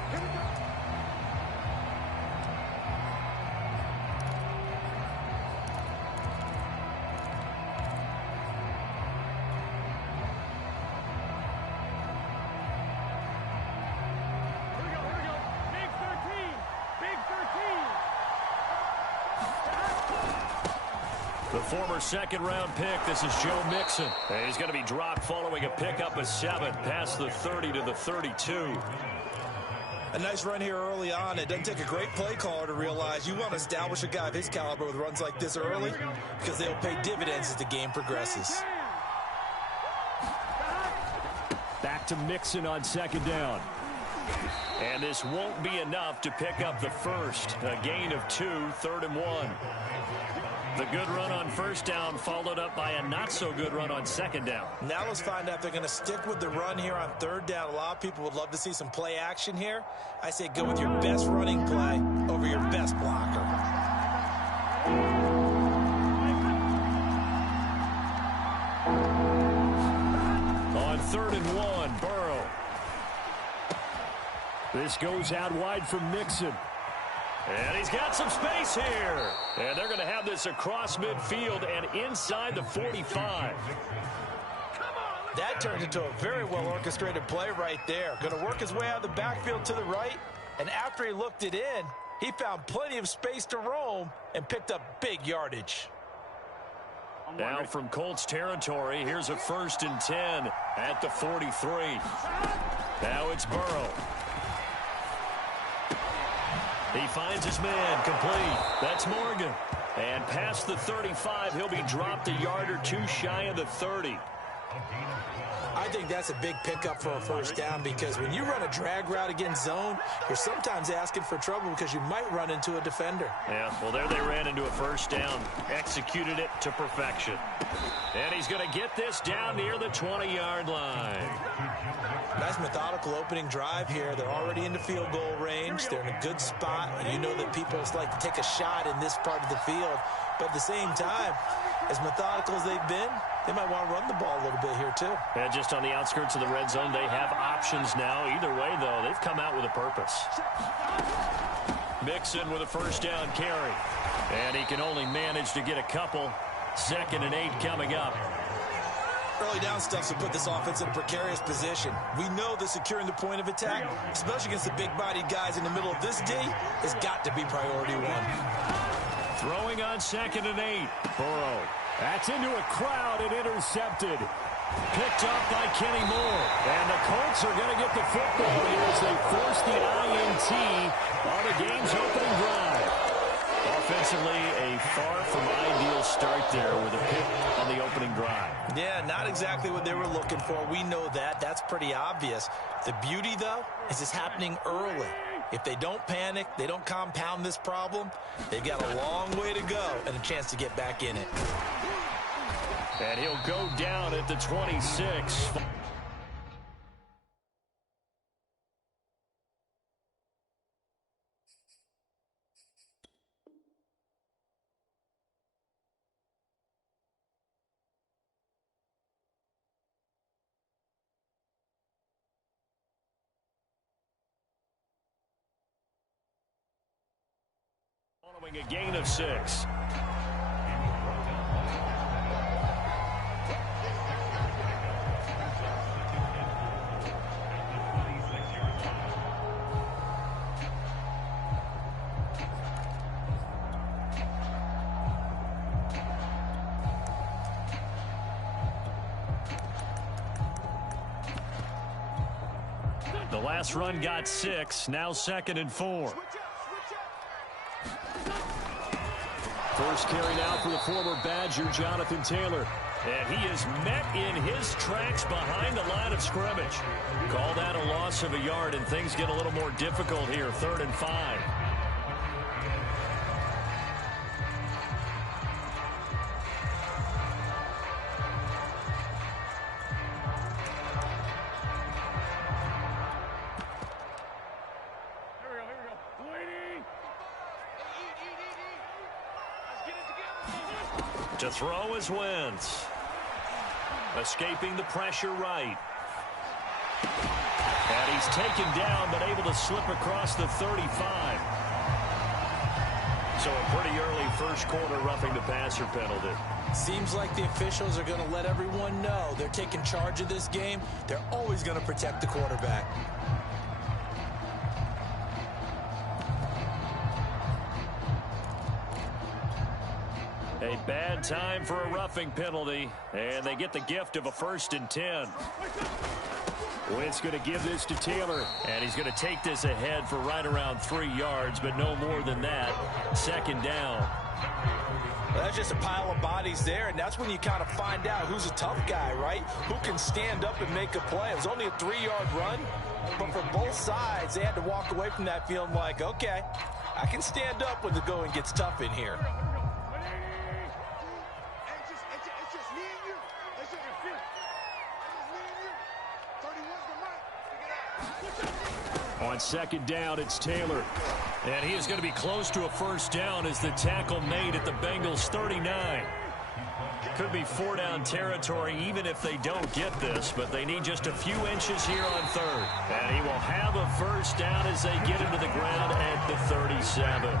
The former second-round pick, this is Joe Mixon. And he's going to be dropped following a pickup of 7 past the 30 to the 32. A nice run here early on. It doesn't take a great play caller to realize you want to establish a guy of his caliber with runs like this early because they'll pay dividends as the game progresses. Back to Mixon on second down. And this won't be enough to pick up the first. A gain of 2, 3rd and 1. The good run on first down followed up by a not-so-good run on second down. Now let's find out if they're going to stick with the run here on third down. A lot of people would love to see some play action here. I say go with your best running play over your best blocker. On 3rd and 1, Burrow. This goes out wide for Mixon. And he's got some space here. And they're going to have this across midfield and inside the 45. That turned into a very well-orchestrated play right there. Going to work his way out of the backfield to the right. And after he looked it in, he found plenty of space to roam and picked up big yardage. Now from Colts territory, here's a 1st and 10 at the 43. Now it's Burrow. He finds his man, complete. That's Morgan. And past the 35, he'll be dropped a yard or 2 shy of the 30. I think that's a big pickup for a first down because when you run a drag route against zone, you're sometimes asking for trouble because you might run into a defender. Yeah, well, there they ran into a first down. Executed it to perfection. And he's going to get this down near the 20-yard line. Nice methodical opening drive here. They're already into field goal range. They're in a good spot. And you know that people like to take a shot in this part of the field. But at the same time, as methodical as they've been, they might want to run the ball a little bit here too. And just on the outskirts of the red zone, they have options now. Either way, though, they've come out with a purpose. Mixon with a first down carry. And he can only manage to get a couple. 2nd and 8 coming up. Early down stuff to put this offense in a precarious position. We know that securing the point of attack, especially against the big-bodied guys in the middle of this D, has got to be priority 1. Throwing on 2nd and 8. Burrow. That's into a crowd and intercepted. Picked off by Kenny Moore. And the Colts are going to get the football here as they force the INT on the game's opening drive. Offensively, a far from ideal start there with a pick on the opening drive. Yeah, not exactly what they were looking for. We know that. That's pretty obvious. The beauty, though, is it's happening early. If they don't panic, they don't compound this problem, they've got a long way to go and a chance to get back in it. And he'll go down at the 26. Following a gain of 6. The last run got 6. Now 2nd and 4. First carry now for the former Badger, Jonathan Taylor. And he is met in his tracks behind the line of scrimmage. Call that a loss of a yard, and things get a little more difficult here. 3rd and 5. To throw is Wentz. Escaping the pressure right. And he's taken down, but able to slip across the 35. So a pretty early first quarter roughing the passer penalty. Seems like the officials are going to let everyone know they're taking charge of this game. They're always going to protect the quarterback. A bad time for a roughing penalty, and they get the gift of a 1st and 10. Wentz going to give this to Taylor, and he's going to take this ahead for right around 3 yards, but no more than that. 2nd down. Well, that's just a pile of bodies there, and that's when you kind of find out who's a tough guy, right? Who can stand up and make a play. It was only a 3-yard run, but for both sides, they had to walk away from that feeling like, okay, I can stand up when the going gets tough in here. On 2nd down, it's Taylor. And he is going to be close to a 1st down as the tackle made at the Bengals' 39. Could be 4-down territory even if they don't get this, but they need just a few inches here on 3rd. And he will have a 1st down as they get into the ground at the 37.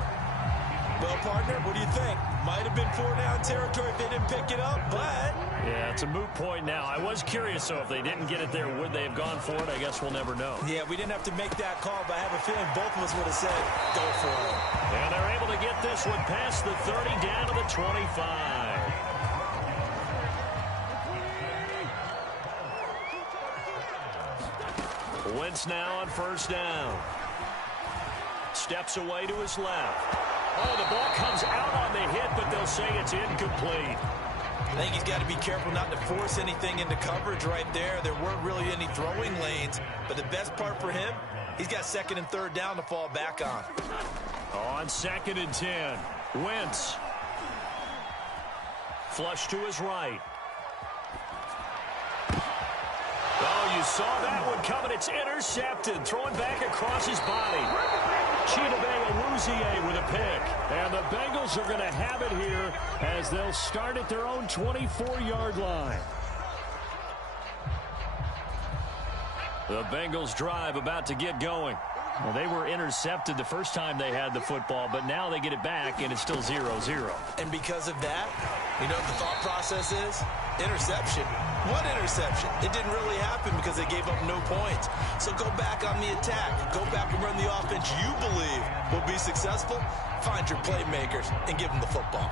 Well, partner, what do you think? Might have been 4-down territory if they didn't pick it up, but... Yeah, it's a moot point now. I was curious, so if they didn't get it there, would they have gone for it? I guess we'll never know. Yeah, we didn't have to make that call, but I have a feeling both of us would have said, go for it. And they're able to get this one past the 30 down to the 25. Wentz now on 1st down. Steps away to his left. Oh, the ball comes out on the hit, but they'll say it's incomplete. I think he's got to be careful not to force anything into coverage right there. There weren't really any throwing lanes, but the best part for him, he's got 2nd and 3rd down to fall back on. On 2nd and 10, Wentz. Flush to his right. Oh, you saw that one coming. It's intercepted. Throwing back across his body. Chidobe Awuzie with a pick. And the Bengals are going to have it here as they'll start at their own 24-yard line. The Bengals drive about to get going. Well, they were intercepted the first time they had the football, but now they get it back, and it's still 0-0. And because of that, you know what the thought process is? Interception. What interception? It didn't really happen because they gave up no points. So go back on the attack. Go back and run the offense you believe will be successful. Find your playmakers and give them the football.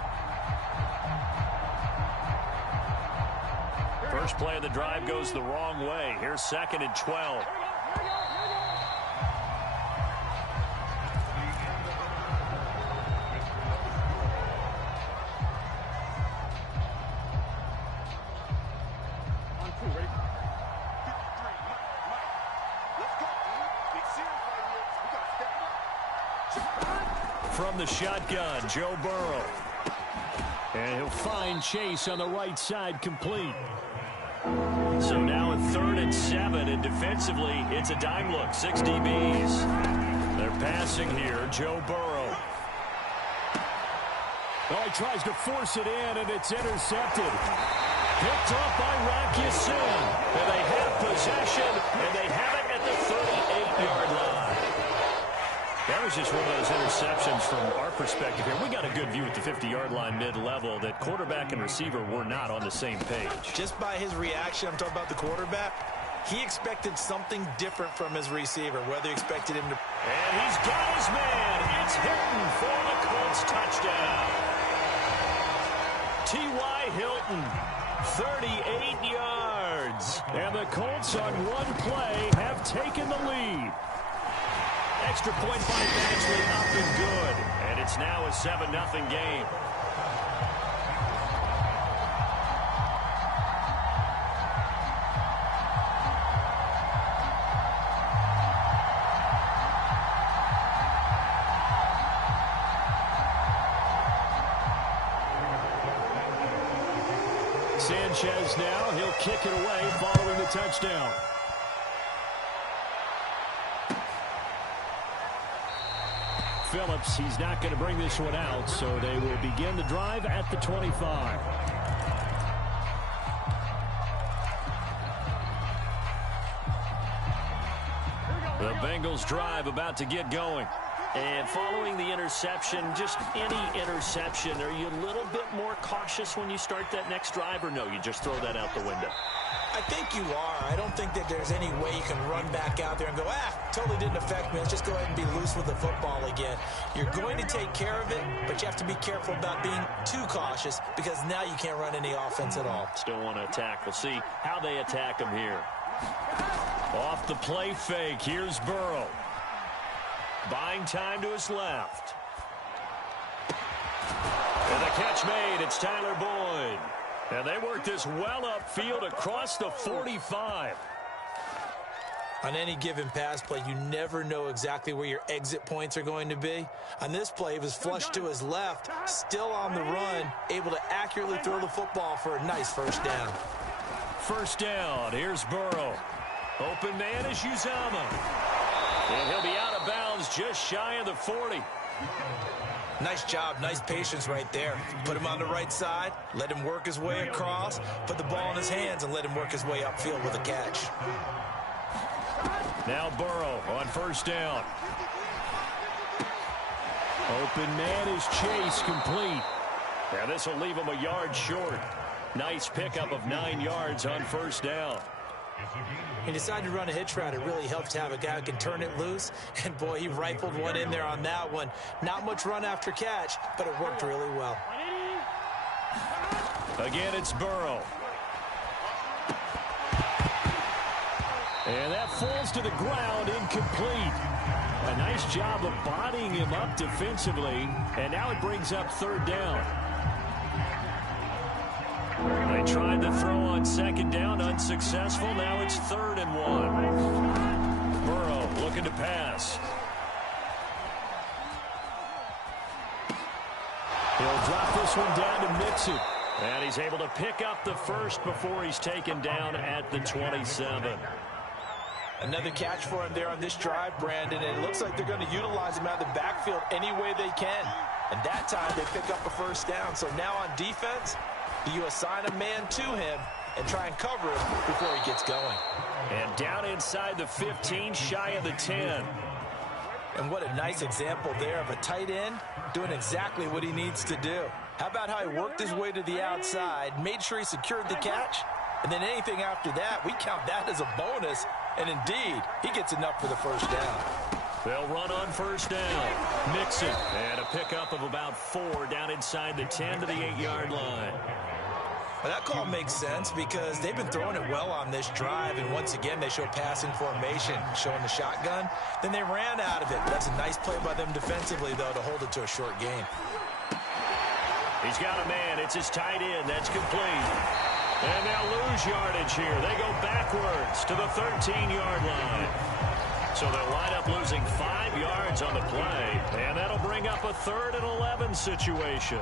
First play of the drive goes the wrong way. Here's 2nd and 12. From the shotgun, Joe Burrow. And he'll find Chase on the right side complete. So now in 3rd and 7, and defensively, it's a dime look. 6 DBs. They're passing here, Joe Burrow. Oh, he tries to force it in, and it's intercepted. Picked off by Rocky Sin. And they have possession, and they have it at the 38-yard line. That was just one of those interceptions from our perspective here. We got a good view at the 50-yard line mid-level that quarterback and receiver were not on the same page. Just by his reaction, I'm talking about the quarterback, he expected something different from his receiver, whether he expected him to... And he's got his man. It's Hilton for the Colts touchdown. T.Y. Hilton, 38 yards. And the Colts on one play have taken the lead. Extra point by Badgley up and good. And it's now a 7-0 game. Sanchez now. He'll kick it away following the touchdown. Phillips, he's not going to bring this one out, so they will begin the drive at the 25. The Bengals drive about to get going. And following the interception, just any interception, are you a little bit more cautious when you start that next drive, or no, you just throw that out the window? I think you are. I don't think that there's any way you can run back out there and go, totally didn't affect me. Let's just go ahead and be loose with the football again. You're going to take care of it, but you have to be careful about being too cautious because now you can't run any offense at all. Still want to attack. We'll see how they attack him here. Off the play fake, here's Burrow. Buying time to his left. And the catch made, it's Tyler Boyd. And they work this well upfield across the 45. On any given pass play, you never know exactly where your exit points are going to be. On this play, he was flushed to his left, still on the run, able to accurately throw the football for a nice first down. First down, here's Burrow. Open man is Uzomah. And he'll be out of bounds just shy of the 40. Nice job, nice patience right there. Put him on the right side, let him work his way across, put the ball in his hands, and let him work his way upfield with a catch. Now Burrow on first down. Open man is Chase, complete. Now this will leave him a yard short. Nice pickup of 9 yards on first down. He decided to run a hitch route. It really helps to have a guy who can turn it loose. And, boy, he rifled one in there on that one. Not much run after catch, but it worked really well. Again, it's Burrow. And that falls to the ground, incomplete. A nice job of bodying him up defensively. And now it brings up third down. They tried to throw on second down, unsuccessful. Now it's 3rd and 1. Burrow looking to pass. He'll drop this one down to Mixon. And he's able to pick up the first before he's taken down at the 27. Another catch for him there on this drive, Brandon, and it looks like they're going to utilize him out of the backfield any way they can. And that time they pick up a first down. So now on defense, you assign a man to him and try and cover him before he gets going. And down inside the 15, shy of the 10. And what a nice example there of a tight end doing exactly what he needs to do. How about how he worked his way to the outside, made sure he secured the catch, and then anything after that, we count that as a bonus. And indeed, he gets enough for the first down. They'll run on first down. Mixon, and a pickup of about 4 down inside the 10 to the 8-yard line. Well, that call makes sense because they've been throwing it well on this drive, and once again, they show passing formation, showing the shotgun. Then they ran out of it. That's a nice play by them defensively, though, to hold it to a short gain. He's got a man. It's his tight end. That's complete. And they'll lose yardage here. They go backwards to the 13-yard line. So they'll wind up losing 5 yards on the play, and that'll bring up a 3rd and 11 situation.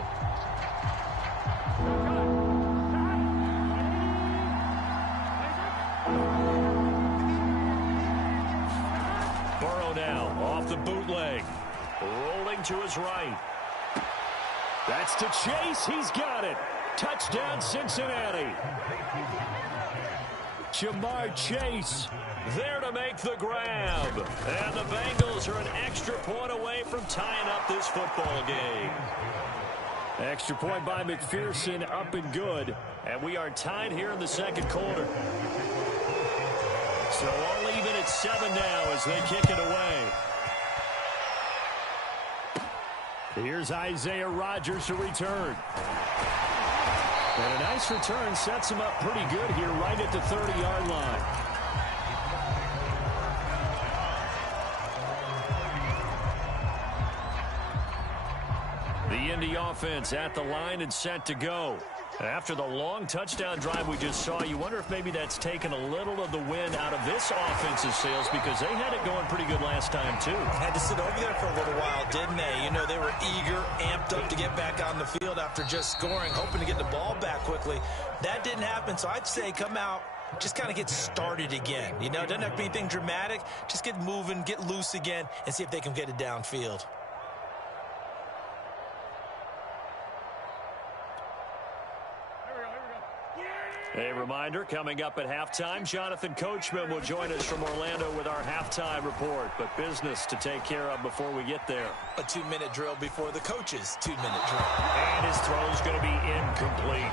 Burrow now off the bootleg, rolling to his right. That's to Chase. He's got it. Touchdown, Cincinnati. Jamar Chase there to make the grab. And the Bengals are an extra point away from tying up this football game. Extra point by McPherson, up and good. And we are tied here in the second quarter. So all even at 7 now as they kick it away. Here's Isaiah Rodgers to return. And a nice return sets him up pretty good here right at the 30-yard line. The Indy offense at the line and set to go. After the long touchdown drive we just saw, you wonder if maybe that's taken a little of the wind out of this offensive sails, because they had it going pretty good last time too. Had to sit over there for a little while, didn't they? You know, they were eager, amped up to get back on the field after just scoring, hoping to get the ball back quickly. That didn't happen, so I'd say come out, just kind of get started again. You know, it doesn't have to be anything dramatic. Just get moving, get loose again, and see if they can get it downfield. A reminder, coming up at halftime, Jonathan Coachman will join us from Orlando with our halftime report. But business to take care of before we get there. A 2-minute drill before the coach's 2-minute drill. And his throw's going to be incomplete.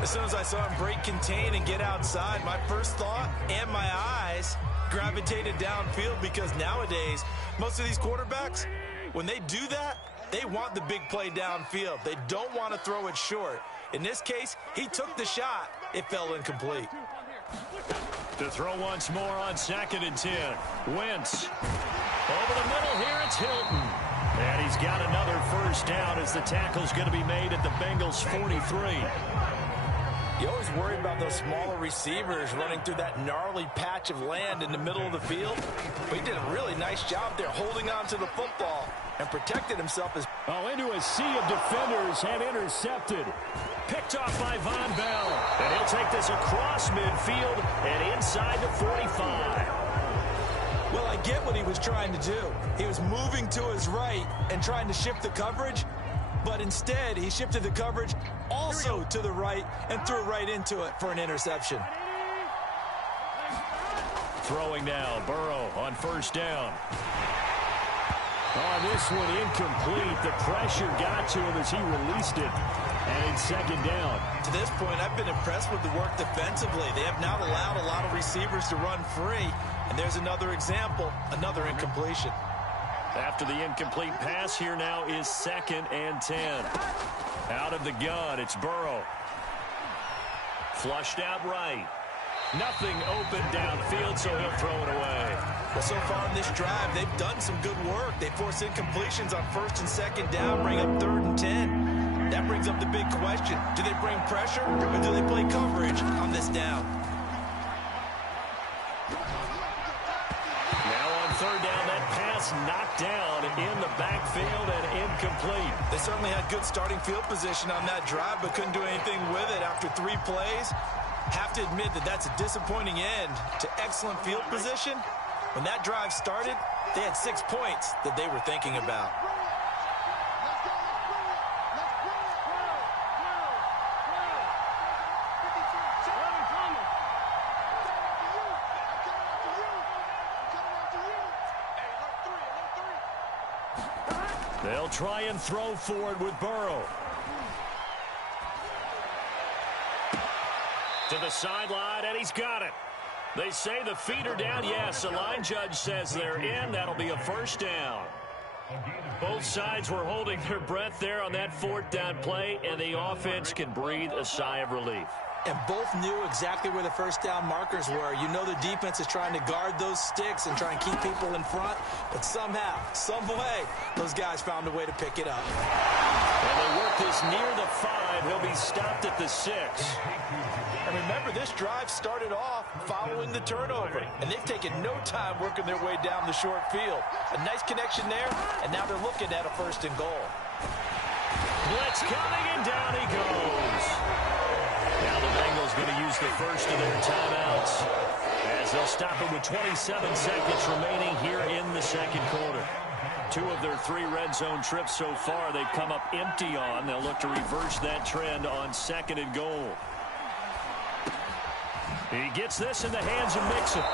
As soon as I saw him break contain and get outside, my first thought and my eyes gravitated downfield, because nowadays, most of these quarterbacks, when they do that, they want the big play downfield. They don't want to throw it short. In this case, he took the shot. It fell incomplete. To throw once more on 2nd and 10. Wentz. Over the middle here, it's Hilton. And he's got another first down as the tackle's going to be made at the Bengals' 43. You always worry about those smaller receivers running through that gnarly patch of land in the middle of the field. But he did a really nice job there holding on to the football and protected himself. Into a sea of defenders and intercepted. Picked off by Von Bell. And he'll take this across midfield and inside the 45. Well, I get what he was trying to do. He was moving to his right and trying to shift the coverage. But instead, he shifted the coverage also to the right and threw right into it for an interception. Throwing now, Burrow on first down. Oh, this one incomplete. The pressure got to him as he released it. And it's 2nd down. To this point, I've been impressed with the work defensively. They have not allowed a lot of receivers to run free. And there's another example, another incompletion. After the incomplete pass, here now is 2nd and 10. Out of the gun, it's Burrow. Flushed out right. Nothing open downfield, so he'll throw it away. Well, so far in this drive, they've done some good work. They force incompletions on 1st and 2nd down, bring up 3rd and 10. That brings up the big question. Do they bring pressure, or do they play coverage on this down? Now on 3rd down, that pass knocked down in the backfield and incomplete. They certainly had good starting field position on that drive, but couldn't do anything with it after 3 plays. Have to admit that that's a disappointing end to excellent field position. When that drive started, they had 6 points that they were thinking about. They'll try and throw forward with Burrow. To the sideline, and he's got it. They say the feet are down. Yes, the line judge says they're in. That'll be a first down. Both sides were holding their breath there on that 4th down play, and the offense can breathe a sigh of relief. And both knew exactly where the first down markers were. You know the defense is trying to guard those sticks and try and keep people in front. But somehow, some way, those guys found a way to pick it up. And they work this near the 5. He'll be stopped at the 6. And remember, this drive started off following the turnover. And they've taken no time working their way down the short field. A nice connection there, and now they're looking at a 1st and goal. Blitz coming, and down he goes. Now the Bengals going to use the first of their timeouts as they'll stop it with 27 seconds remaining here in the 2nd quarter. 2 of their 3 red zone trips so far they've come up empty on. They'll look to reverse that trend on 2nd and goal. He gets this in the hands of Mixon.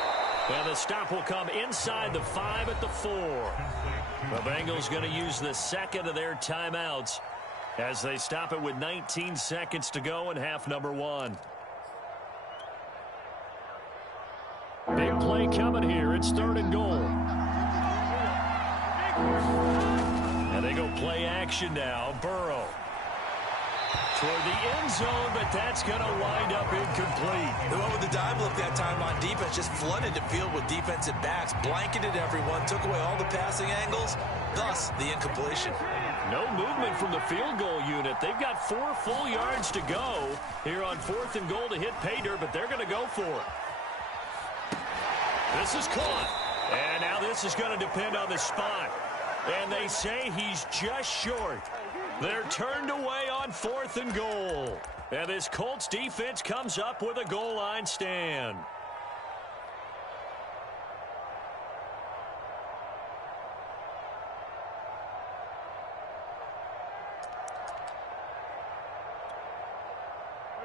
And the stop will come inside the 5 at the 4. The Bengals going to use the 2nd of their timeouts as they stop it with 19 seconds to go in half number 1. Big play coming here. It's 3rd and goal. And they go play action now. Burrow. Toward the end zone, but that's going to wind up incomplete. They went with the dive look that time on defense, just flooded the field with defensive backs, blanketed everyone, took away all the passing angles, thus the incompletion. No movement from the field goal unit. They've got 4 full yards to go here on 4th and goal to hit pay dirt, but they're going to go for it. This is caught. And now this is going to depend on the spot. And they say he's just short. They're turned away on 4th and goal. And this Colts defense comes up with a goal line stand.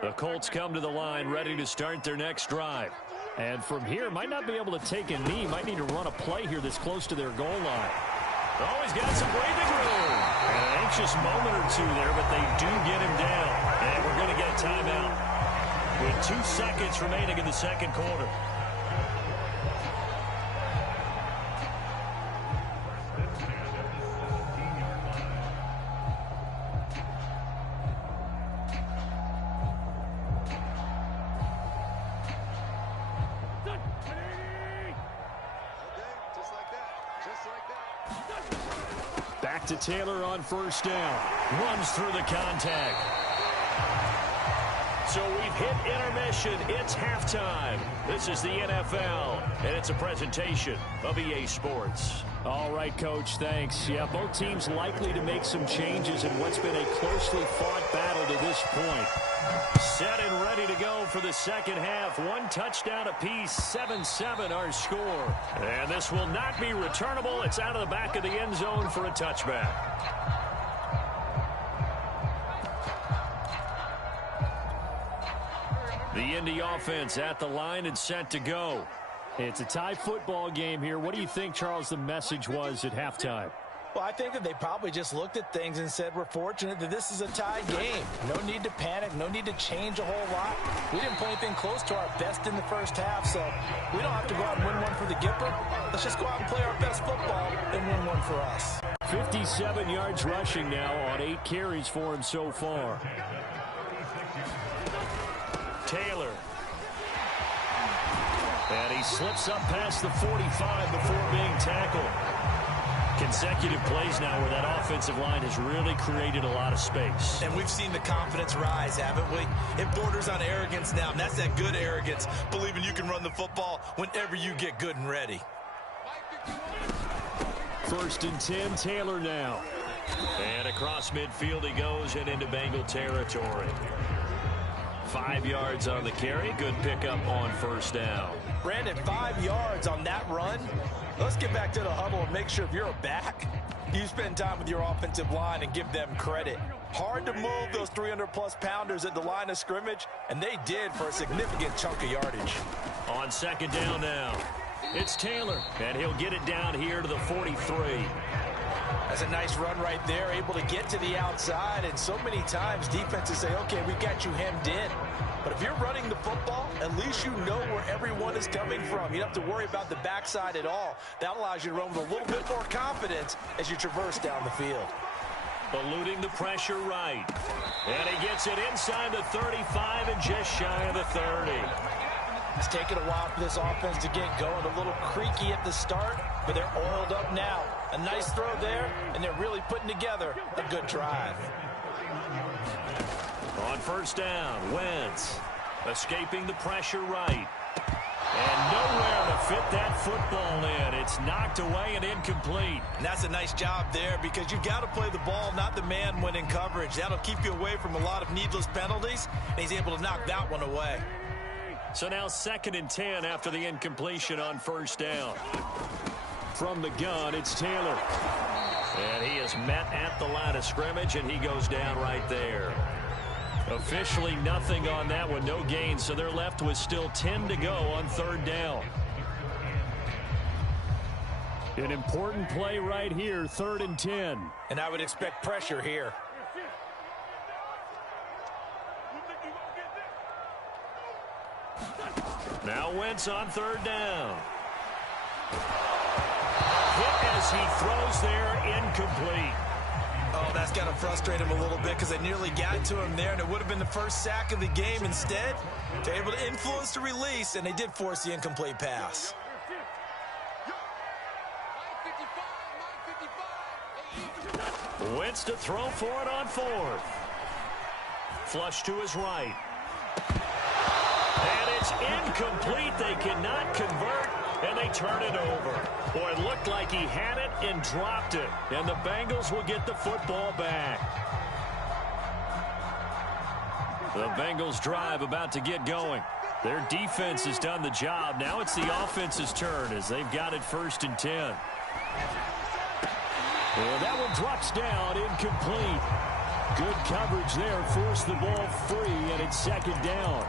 The Colts come to the line ready to start their next drive. And from here, might not be able to take a knee. Might need to run a play here that's close to their goal line. Oh, he's got some breathing room. An anxious moment or two there, but they do get him down. And we're going to get a timeout with 2 seconds remaining in the second quarter. Back to Taylor on first down. Runs through the contact. So we've hit intermission. It's halftime. This is the NFL, and it's a presentation of EA Sports. All right, Coach, thanks. Yeah, both teams likely to make some changes in what's been a closely fought battle to this point. Set and ready to go for the second half. 1 touchdown apiece, 7-7 our score. And this will not be returnable. It's out of the back of the end zone for a touchback. The Indy offense at the line and set to go. It's a tie football game here. What do you think, Charles, the message was at halftime? Well, I think that they probably just looked at things and said, we're fortunate that this is a tied game. No need to panic. No need to change a whole lot. We didn't play anything close to our best in the first half, so we don't have to go out and win one for the Gipper. Let's just go out and play our best football and win one for us. 57 yards rushing now on 8 carries for him so far. Taylor. And he slips up past the 45 before being tackled. Consecutive plays now where that offensive line has really created a lot of space. And we've seen the confidence rise, haven't we? It borders on arrogance now, and that's that good arrogance, believing you can run the football whenever you get good and ready. 1st and 10, Taylor now. And across midfield he goes and into Bengal territory. 5 yards on the carry. Good pickup on first down. Brandon, 5 yards on that run. Let's get back to the huddle and make sure if you're a back, you spend time with your offensive line and give them credit. Hard to move those 300-plus pounders at the line of scrimmage, and they did for a significant chunk of yardage. On second down now, it's Taylor, and he'll get it down here to the 43. That's a nice run right there, able to get to the outside, and so many times defenses say, okay, we got you hemmed in. But if you're running the football, at least you know where everyone is coming from. You don't have to worry about the backside at all. That allows you to run with a little bit more confidence as you traverse down the field. Eluding the pressure right. And he gets it inside the 35 and just shy of the 30. It's taken a while for this offense to get going. A little creaky at the start, but they're oiled up now. A nice throw there, and they're really putting together a good drive. On first down, Wentz escaping the pressure right. And nowhere to fit that football in. It's knocked away and incomplete. And that's a nice job there because you've got to play the ball, not the man when in coverage. That'll keep you away from a lot of needless penalties, and he's able to knock that one away. So now 2nd and 10 after the incompletion on first down. From the gun, it's Taylor. And he is met at the line of scrimmage, and he goes down right there. Officially nothing on that one, no gain, so they're left with still 10 to go on 3rd down. An important play right here, 3rd and 10. And I would expect pressure here. Now Wentz on 3rd down. Hit as he throws there, incomplete. Oh, that's got to frustrate him a little bit because they nearly got to him there, and it would have been the first sack of the game. Instead, they're able to influence the release, and they did force the incomplete pass. Wentz to throw for it on fourth. Flush to his right. And it's incomplete. They cannot convert, and they turn it over. Boy, it looked like he had it and dropped it. And the Bengals will get the football back. The Bengals drive about to get going. Their defense has done the job. Now it's the offense's turn as they've got it 1st and 10. And that one drops down, incomplete. Good coverage there, forced the ball free, and it's 2nd down.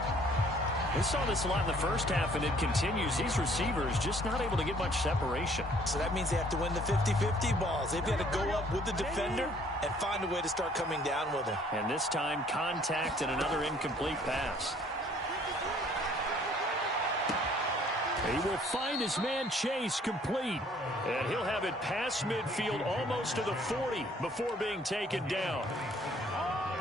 We saw this a lot in the first half, and it continues. These receivers just not able to get much separation. So that means they have to win the 50-50 balls. They've got to go up with the defender and find a way to start coming down with him. And this time, contact and another incomplete pass. He will find his man Chase complete. And he'll have it past midfield almost to the 40 before being taken down.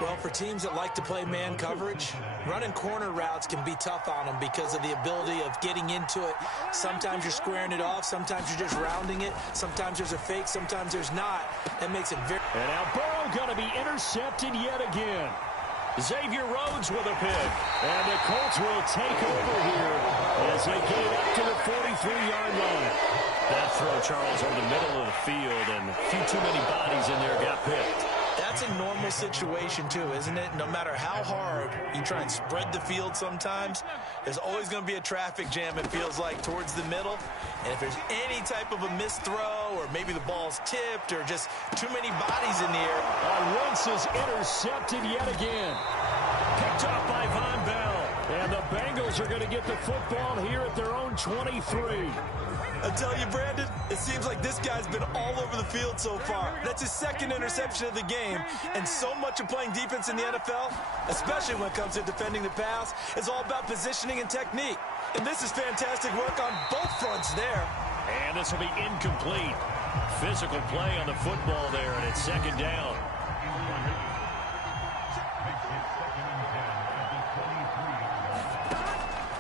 Well, for teams that like to play man coverage, running corner routes can be tough on them because of the ability of getting into it. Sometimes you're squaring it off. Sometimes you're just rounding it. Sometimes there's a fake. Sometimes there's not. That makes it very... And now Burrow going to be intercepted yet again. Xavier Rhodes with a pick. And the Colts will take over here as they get it up to the 43-yard line. That throw, Charles, over the middle of the field, and a few too many bodies in there got picked. That's a normal situation, too, isn't it? No matter how hard you try and spread the field sometimes, there's always going to be a traffic jam, it feels like, towards the middle. And if there's any type of a missed throw or maybe the ball's tipped or just too many bodies in the air. Wentz is intercepted yet again. Picked up by Von Bell. And the Bengals are going to get the football here at their own 23. I tell you, Brandon, it seems like this guy's been all over the field so far. That's his 2nd interception of the game. And so much of playing defense in the NFL, especially when it comes to defending the pass, is all about positioning and technique. And this is fantastic work on both fronts there. And this will be incomplete. Physical play on the football there, and it's 2nd down.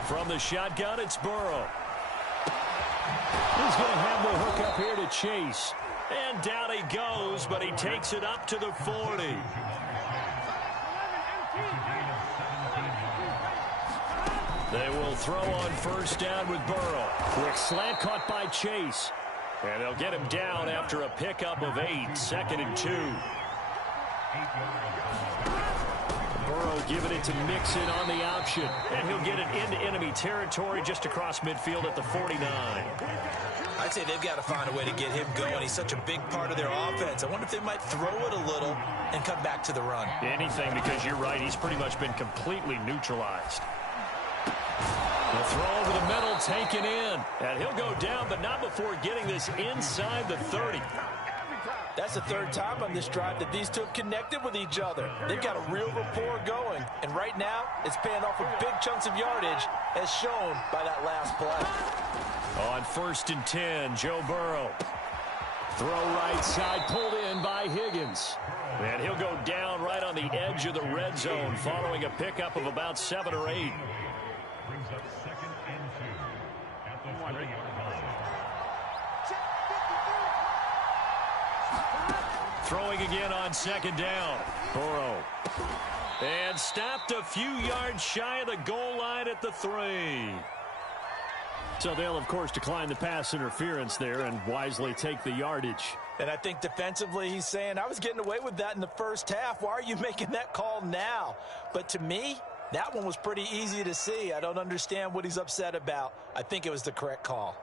From the shotgun, it's Burrow. He's going to have the hook up here to Chase. And down he goes, but he takes it up to the 40. They will throw on 1st down with Burrow. Quick slant caught by Chase. And they'll get him down after a pickup of 8. 2nd and 2. Burrow giving it to Mixon on the option. And he'll get it into enemy territory just across midfield at the 49. I'd say they've got to find a way to get him going. He's such a big part of their offense. I wonder if they might throw it a little and come back to the run. Anything, because you're right. He's pretty much been completely neutralized. The throw over the middle, taken in. And he'll go down, but not before getting this inside the 30. That's the 3rd time on this drive that these two have connected with each other. They've got a real rapport going. And right now, it's paying off with big chunks of yardage, as shown by that last play. On 1st and 10, Joe Burrow. Throw right side, pulled in by Higgins. And he'll go down right on the edge of the red zone following a pickup of about 7 or 8. Throwing again on 2nd down. Burrow. And stopped a few yards shy of the goal line at the 3. So they'll, of course, decline the pass interference there and wisely take the yardage. And I think defensively he's saying, I was getting away with that in the first half. Why are you making that call now? But to me, that one was pretty easy to see. I don't understand what he's upset about. I think it was the correct call.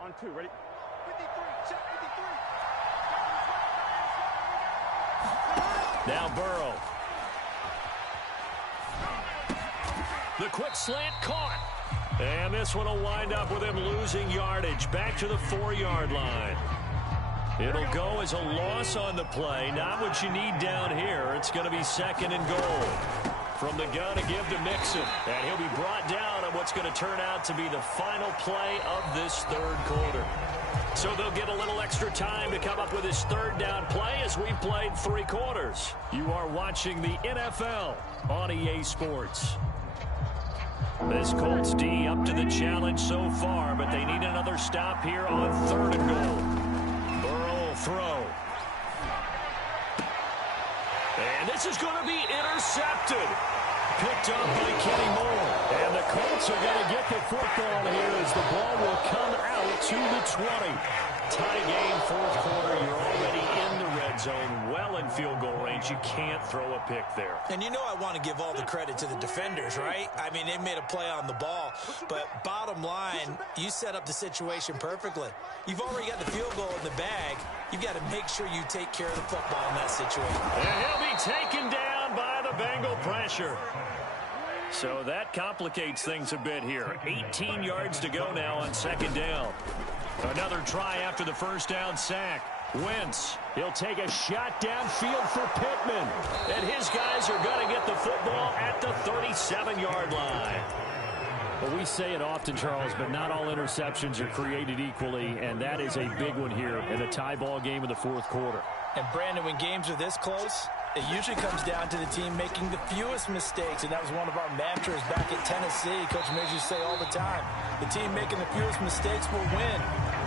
On 2, ready? 53, check 53. Now Burrow. The quick slant caught. And this one will wind up with him losing yardage back to the 4-yard line. It'll go as a loss on the play. Not what you need down here. It's going to be 2nd and goal. From the gun to give to Mixon. And he'll be brought down on what's going to turn out to be the final play of this third quarter. So they'll get a little extra time to come up with this third down play as we've played 3 quarters. You are watching the NFL on EA Sports. This Colts D up to the challenge so far, but they need another stop here on 3rd and goal. Burrow will throw. And this is going to be intercepted. Picked up by Kenny Moore. And the Colts are going to get the football here as the ball will come out to the 20. Tie game, 4th quarter. You're already in the red zone, well in field goal range. You can't throw a pick there. And you know I want to give all the credit to the defenders, right? I mean, they made a play on the ball. But bottom line, you set up the situation perfectly. You've already got the field goal in the bag. You've got to make sure you take care of the football in that situation. And he'll be taken down by the Bengal pressure. So that complicates things a bit here. 18 yards to go now on 2nd down. Another try after the first down sack. Wentz, he'll take a shot downfield for Pittman. And his guys are going to get the football at the 37-yard line. Well, we say it often, Charles, but not all interceptions are created equally, and that is a big one here in the tie ball game of the 4th quarter. And, Brandon, when games are this close, it usually comes down to the team making the fewest mistakes, and that was one of our mantras back at Tennessee. Coach Mears used to say all the time, the team making the fewest mistakes will win.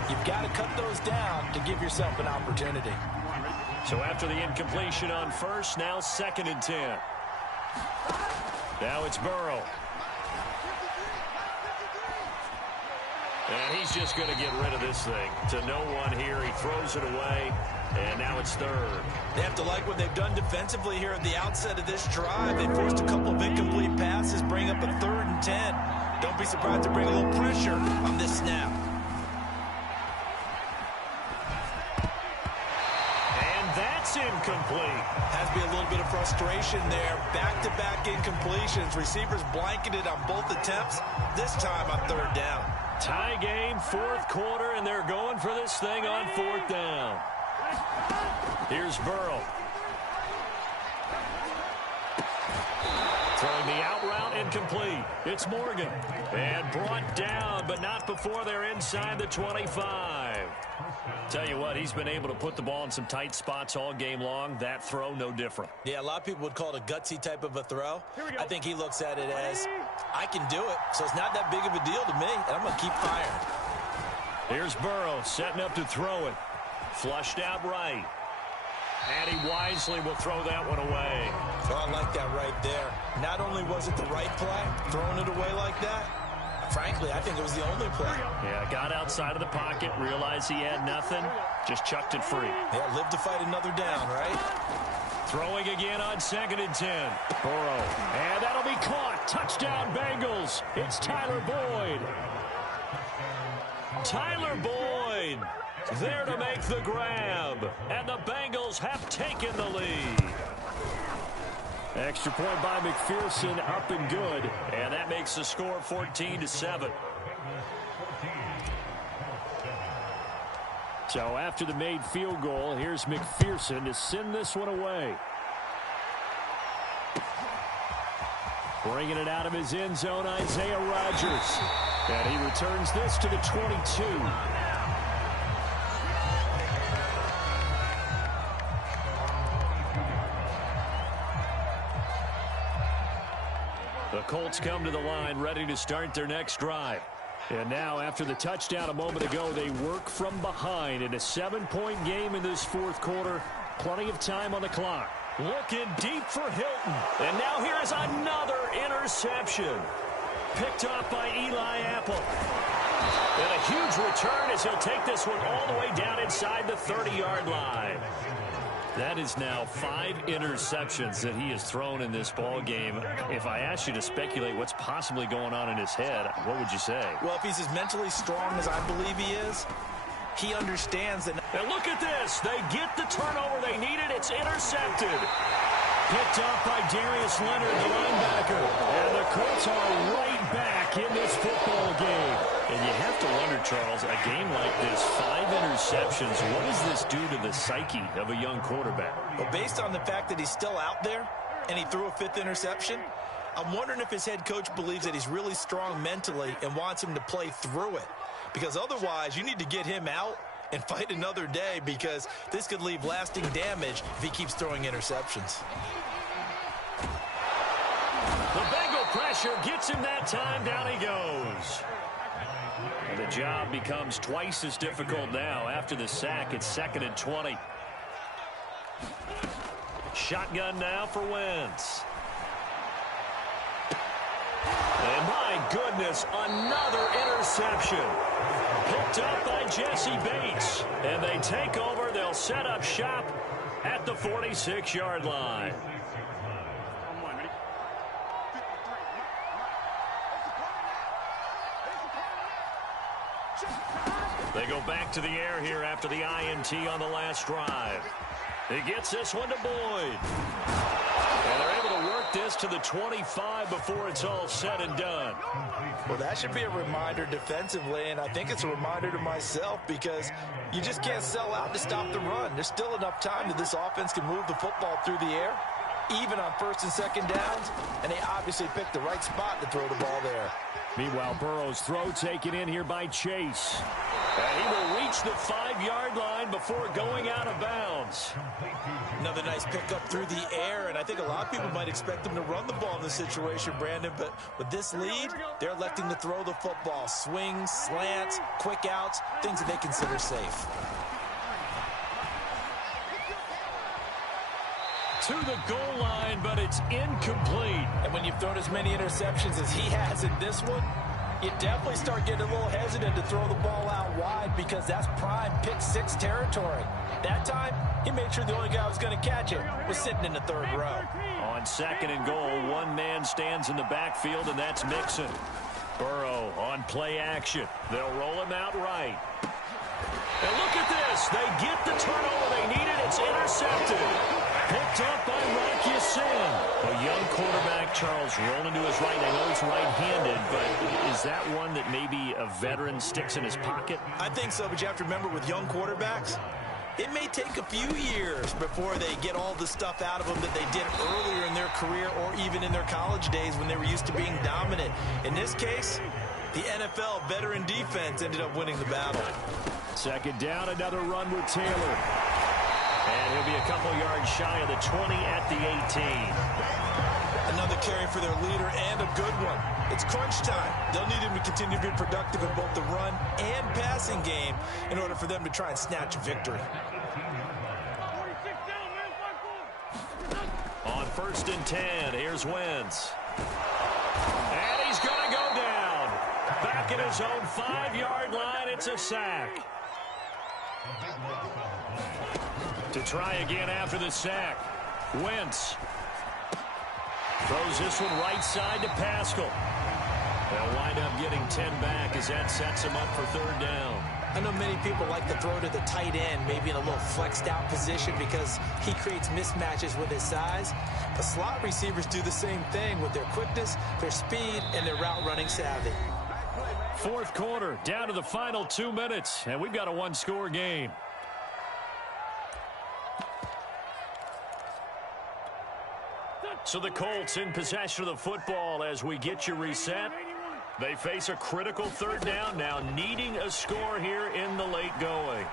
You've got to cut those down to give yourself an opportunity. So after the incompletion on 1st, now 2nd and 10. Now it's Burrow. And he's just going to get rid of this thing to no one here. He throws it away, and now it's 3rd. They have to like what they've done defensively here at the outset of this drive. They forced a couple of incomplete passes, bring up a 3rd and 10. Don't be surprised to bring a little pressure on this snap. And that's incomplete. Has to be a little bit of frustration there. Back-to-back incompletions. Receivers blanketed on both attempts, this time on 3rd down. Tie game, 4th quarter, and they're going for this thing on 4th down. Here's Burrow. Throwing the out route, incomplete. It's Morgan. And brought down, but not before they're inside the 25. Tell you what, he's been able to put the ball in some tight spots all game long. That throw, no different. Yeah, a lot of people would call it a gutsy type of a throw. I think he looks at it as, I can do it, so it's not that big of a deal to me, and I'm going to keep firing. Here's Burrow setting up to throw it. Flushed out right. And he wisely will throw that one away. Oh, I like that right there. Not only was it the right play, throwing it away like that, frankly, I think it was the only play. Yeah, got outside of the pocket, realized he had nothing, just chucked it free. Yeah, live to fight another down, right? Throwing again on 2nd and 10. Burrow. And that'll be caught. Touchdown, Bengals. It's Tyler Boyd. Tyler Boyd there to make the grab. And the Bengals have taken the lead. Extra point by McPherson, up and good. And that makes the score 14-7. So after the made field goal, here's McPherson to send this one away. Bringing it out of his end zone, Isaiah Rodgers. And he returns this to the 22. The Colts come to the line, ready to start their next drive. And now, after the touchdown a moment ago, they work from behind in a 7-point game in this 4th quarter. Plenty of time on the clock. Looking deep for Hilton. And now here is another interception. Picked off by Eli Apple. And a huge return as he'll take this one all the way down inside the 30-yard line. That is now 5 interceptions that he has thrown in this ball game. If I asked you to speculate what's possibly going on in his head, what would you say? Well, if he's as mentally strong as I believe he is, he understands that. And look at this. They get the turnover they needed. It's intercepted. Picked up by Darius Leonard, the linebacker. And the Colts are right back in this football game. And you have to wonder, Charles, a game like this, 5 interceptions, what does this do to the psyche of a young quarterback? Well, based on the fact that he's still out there and he threw a 5th interception, I'm wondering if his head coach believes that he's really strong mentally and wants him to play through it. Because otherwise, you need to get him out and fight another day, because this could leave lasting damage if he keeps throwing interceptions. The Bengal pressure gets him that time. Down he goes. And the job becomes twice as difficult now. After the sack, it's 2nd and 20. Shotgun now for Wentz. And my goodness, another interception. Picked up by Jesse Bates. And they take over. They'll set up shop at the 46-yard line. They go back to the air here after the INT on the last drive. He gets this one to Boyd. And they're able to work this to the 25 before it's all said and done. Well, that should be a reminder defensively, and I think it's a reminder to myself, because you just can't sell out to stop the run. There's still enough time that this offense can move the football through the air, even on 1st and 2nd downs, and they obviously picked the right spot to throw the ball there. Meanwhile, Burrow's throw taken in here by Chase. And he will reach the 5-yard line before going out of bounds. Another nice pickup through the air, and I think a lot of people might expect them to run the ball in this situation, Brandon, but with this lead, they're electing to throw the football. Swings, slants, quick outs, things that they consider safe. To the goal line, but it's incomplete. And when you've thrown as many interceptions as he has in this one, you definitely start getting a little hesitant to throw the ball out wide, because that's prime pick 6 territory. That time, he made sure the only guy who was going to catch it was sitting in the 3rd row. On 2nd and goal, one man stands in the backfield, and that's Mixon. Burrow on play action. They'll roll him out right. And look at this. They get the turnover they needed. It's intercepted. Picked up by Rock Ya-Sin. A young quarterback, Charles, rolling to his right. I know he's right-handed, but is that one that maybe a veteran sticks in his pocket? I think so, but you have to remember, with young quarterbacks, it may take a few years before they get all the stuff out of them that they did earlier in their career, or even in their college days when they were used to being dominant. In this case, the NFL veteran defense ended up winning the battle. 2nd down, another run with Taylor. And he'll be a couple yards shy of the 20 at the 18. Another carry for their leader, and a good one. It's crunch time. They'll need him to continue to be productive in both the run and passing game in order for them to try and snatch a victory. On 1st and 10, here's Wentz. And he's going to go down. Back at his own 5-yard line, it's a sack. To try again after the sack. Wentz throws this one right side to Pascal. They'll wind up getting 10 back as that sets him up for 3rd down. I know many people like to throw to the tight end, maybe in a little flexed out position, because he creates mismatches with his size. The slot receivers do the same thing with their quickness, their speed, and their route running savvy. 4th quarter, down to the final 2 minutes, and we've got a 1-score game. So the Colts in possession of the football as we get you reset. They face a critical 3rd down now, needing a score here in the late going.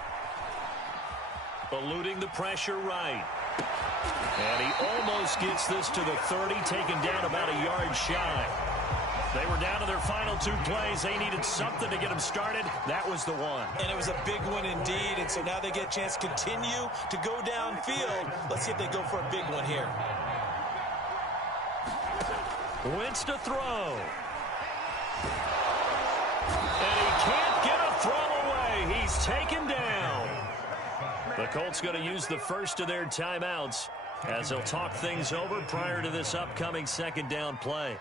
Eluding the pressure right. And he almost gets this to the 30, taken down about a yard shy. They were down to their final 2 plays. They needed something to get them started. That was the one. And it was a big one indeed, and so now they get a chance to continue to go downfield. Let's see if they go for a big one here. Wentz to throw. And he can't get a throw away. He's taken down. The Colts going to use the first of their timeouts as they'll talk things over prior to this upcoming 2nd down play.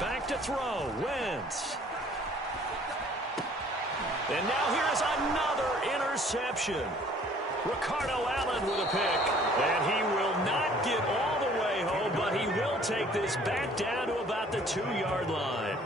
Back to throw, Wentz. And now here's another interception. Ricardo Allen with a pick. And he will not get all the way take this back down to about the 2-yard line.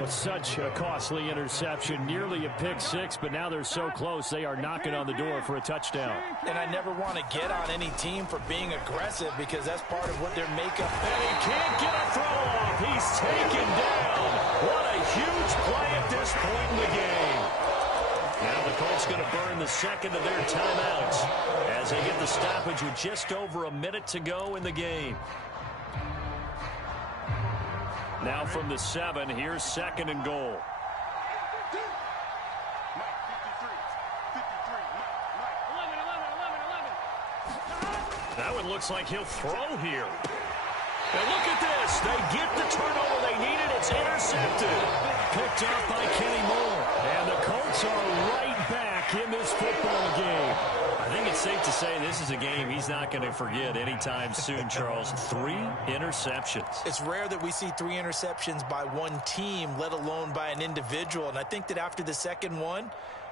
Well, such a costly interception, nearly a pick six, but now they're so close they are knocking on the door for a touchdown. And I never want to get on any team for being aggressive because that's part of what their makeup. And he can't get a throw off. He's taken down. What a huge play at this point in the game. Now the Colts going to burn the second of their timeouts as they get the stoppage with just over a minute to go in the game. Now from the 7, here's 2nd and goal. That one looks like he'll throw here. And look at this. They get the turnover they needed. It's intercepted. Picked up by Kenny Moore. And the Colts are right back in this football game. I think it's safe to say this is a game he's not going to forget anytime soon, Charles. 3 interceptions. It's rare that we see 3 interceptions by one team, let alone by an individual. And I think that after the second one,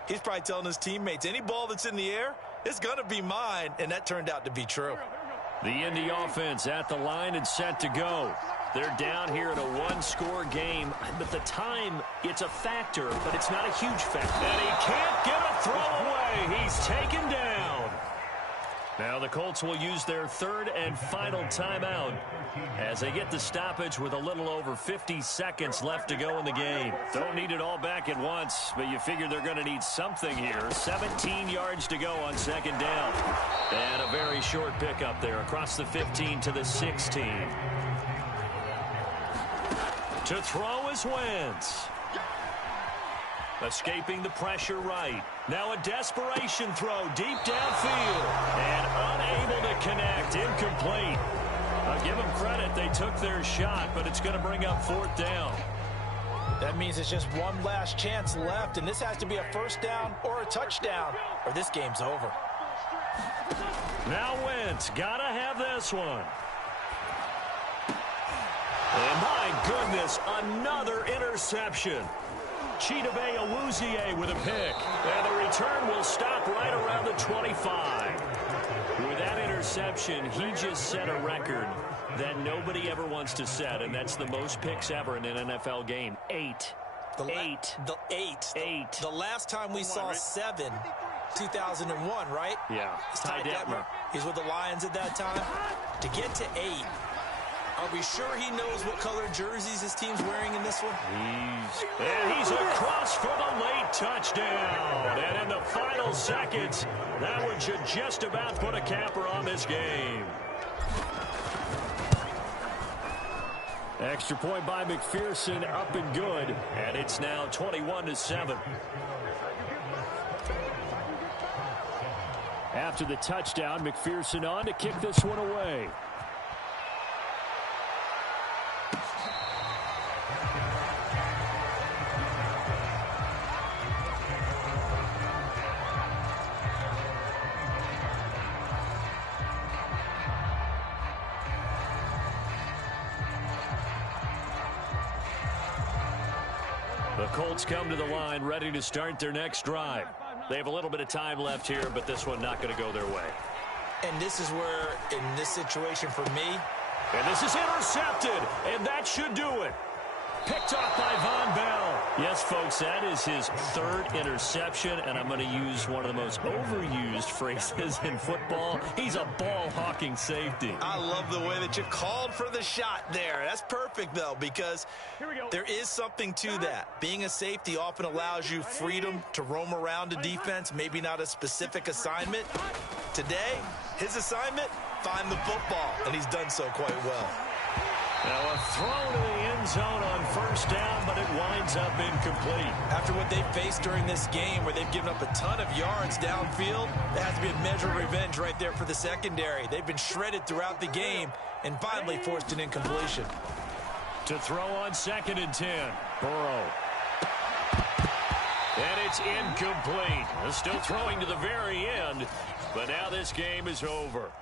he's probably telling his teammates, any ball that's in the air, it's going to be mine. And that turned out to be true. The Indy offense at the line and set to go. They're down here in a 1-score game, but the time, it's a factor, but it's not a huge factor. And he can't get a throw away. He's taken down. Now the Colts will use their 3rd and final timeout as they get the stoppage with a little over 50 seconds left to go in the game. Don't need it all back at once, but you figure they're going to need something here. 17 yards to go on 2nd down. And a very short pickup there across the 15 to the 16. To throw is Wentz. Escaping the pressure right. Now a desperation throw deep downfield. And unable to connect. Incomplete. I'll give them credit. They took their shot, but it's going to bring up 4th down. That means it's just one last chance left, and this has to be a 1st down or a touchdown, or this game's over. Now Wentz, gotta have this one. And my goodness, another interception. Chidobe Awuzie with a pick. And the return will stop right around the 25. With that interception, he just set a record that nobody ever wants to set, and that's the most picks ever in an NFL game. 8. The last time we saw 7, 2001, right? Yeah. It's Ty Detmer. He's with the Lions at that time. To get to 8, are we sure he knows what color jerseys his team's wearing in this one? He's across for the late touchdown. And in the final seconds, that one should just about put a capper on this game. Extra point by McPherson, up and good. And it's now 21-7. After the touchdown, McPherson on to kick this one away. The Colts come to the line ready to start their next drive. They have a little bit of time left here, but this one not going to go their way. And this is where, in this situation for me. And this is intercepted, and that should do it. Picked off by Von Bell. Yes, folks, that is his 3rd interception, and I'm going to use one of the most overused phrases in football. He's a ball-hawking safety. I love the way that you called for the shot there. That's perfect, though, because there is something to that. Being a safety often allows you freedom to roam around a defense, maybe not a specific assignment. Today, his assignment, find the football, and he's done so quite well. Now a throw to the end zone on 1st down, but it winds up incomplete. After what they've faced during this game where they've given up a ton of yards downfield, that has to be a measure of revenge right there for the secondary. They've been shredded throughout the game and finally forced an incompletion. To throw on 2nd and 10. Burrow. And it's incomplete. Still throwing to the very end, but now this game is over.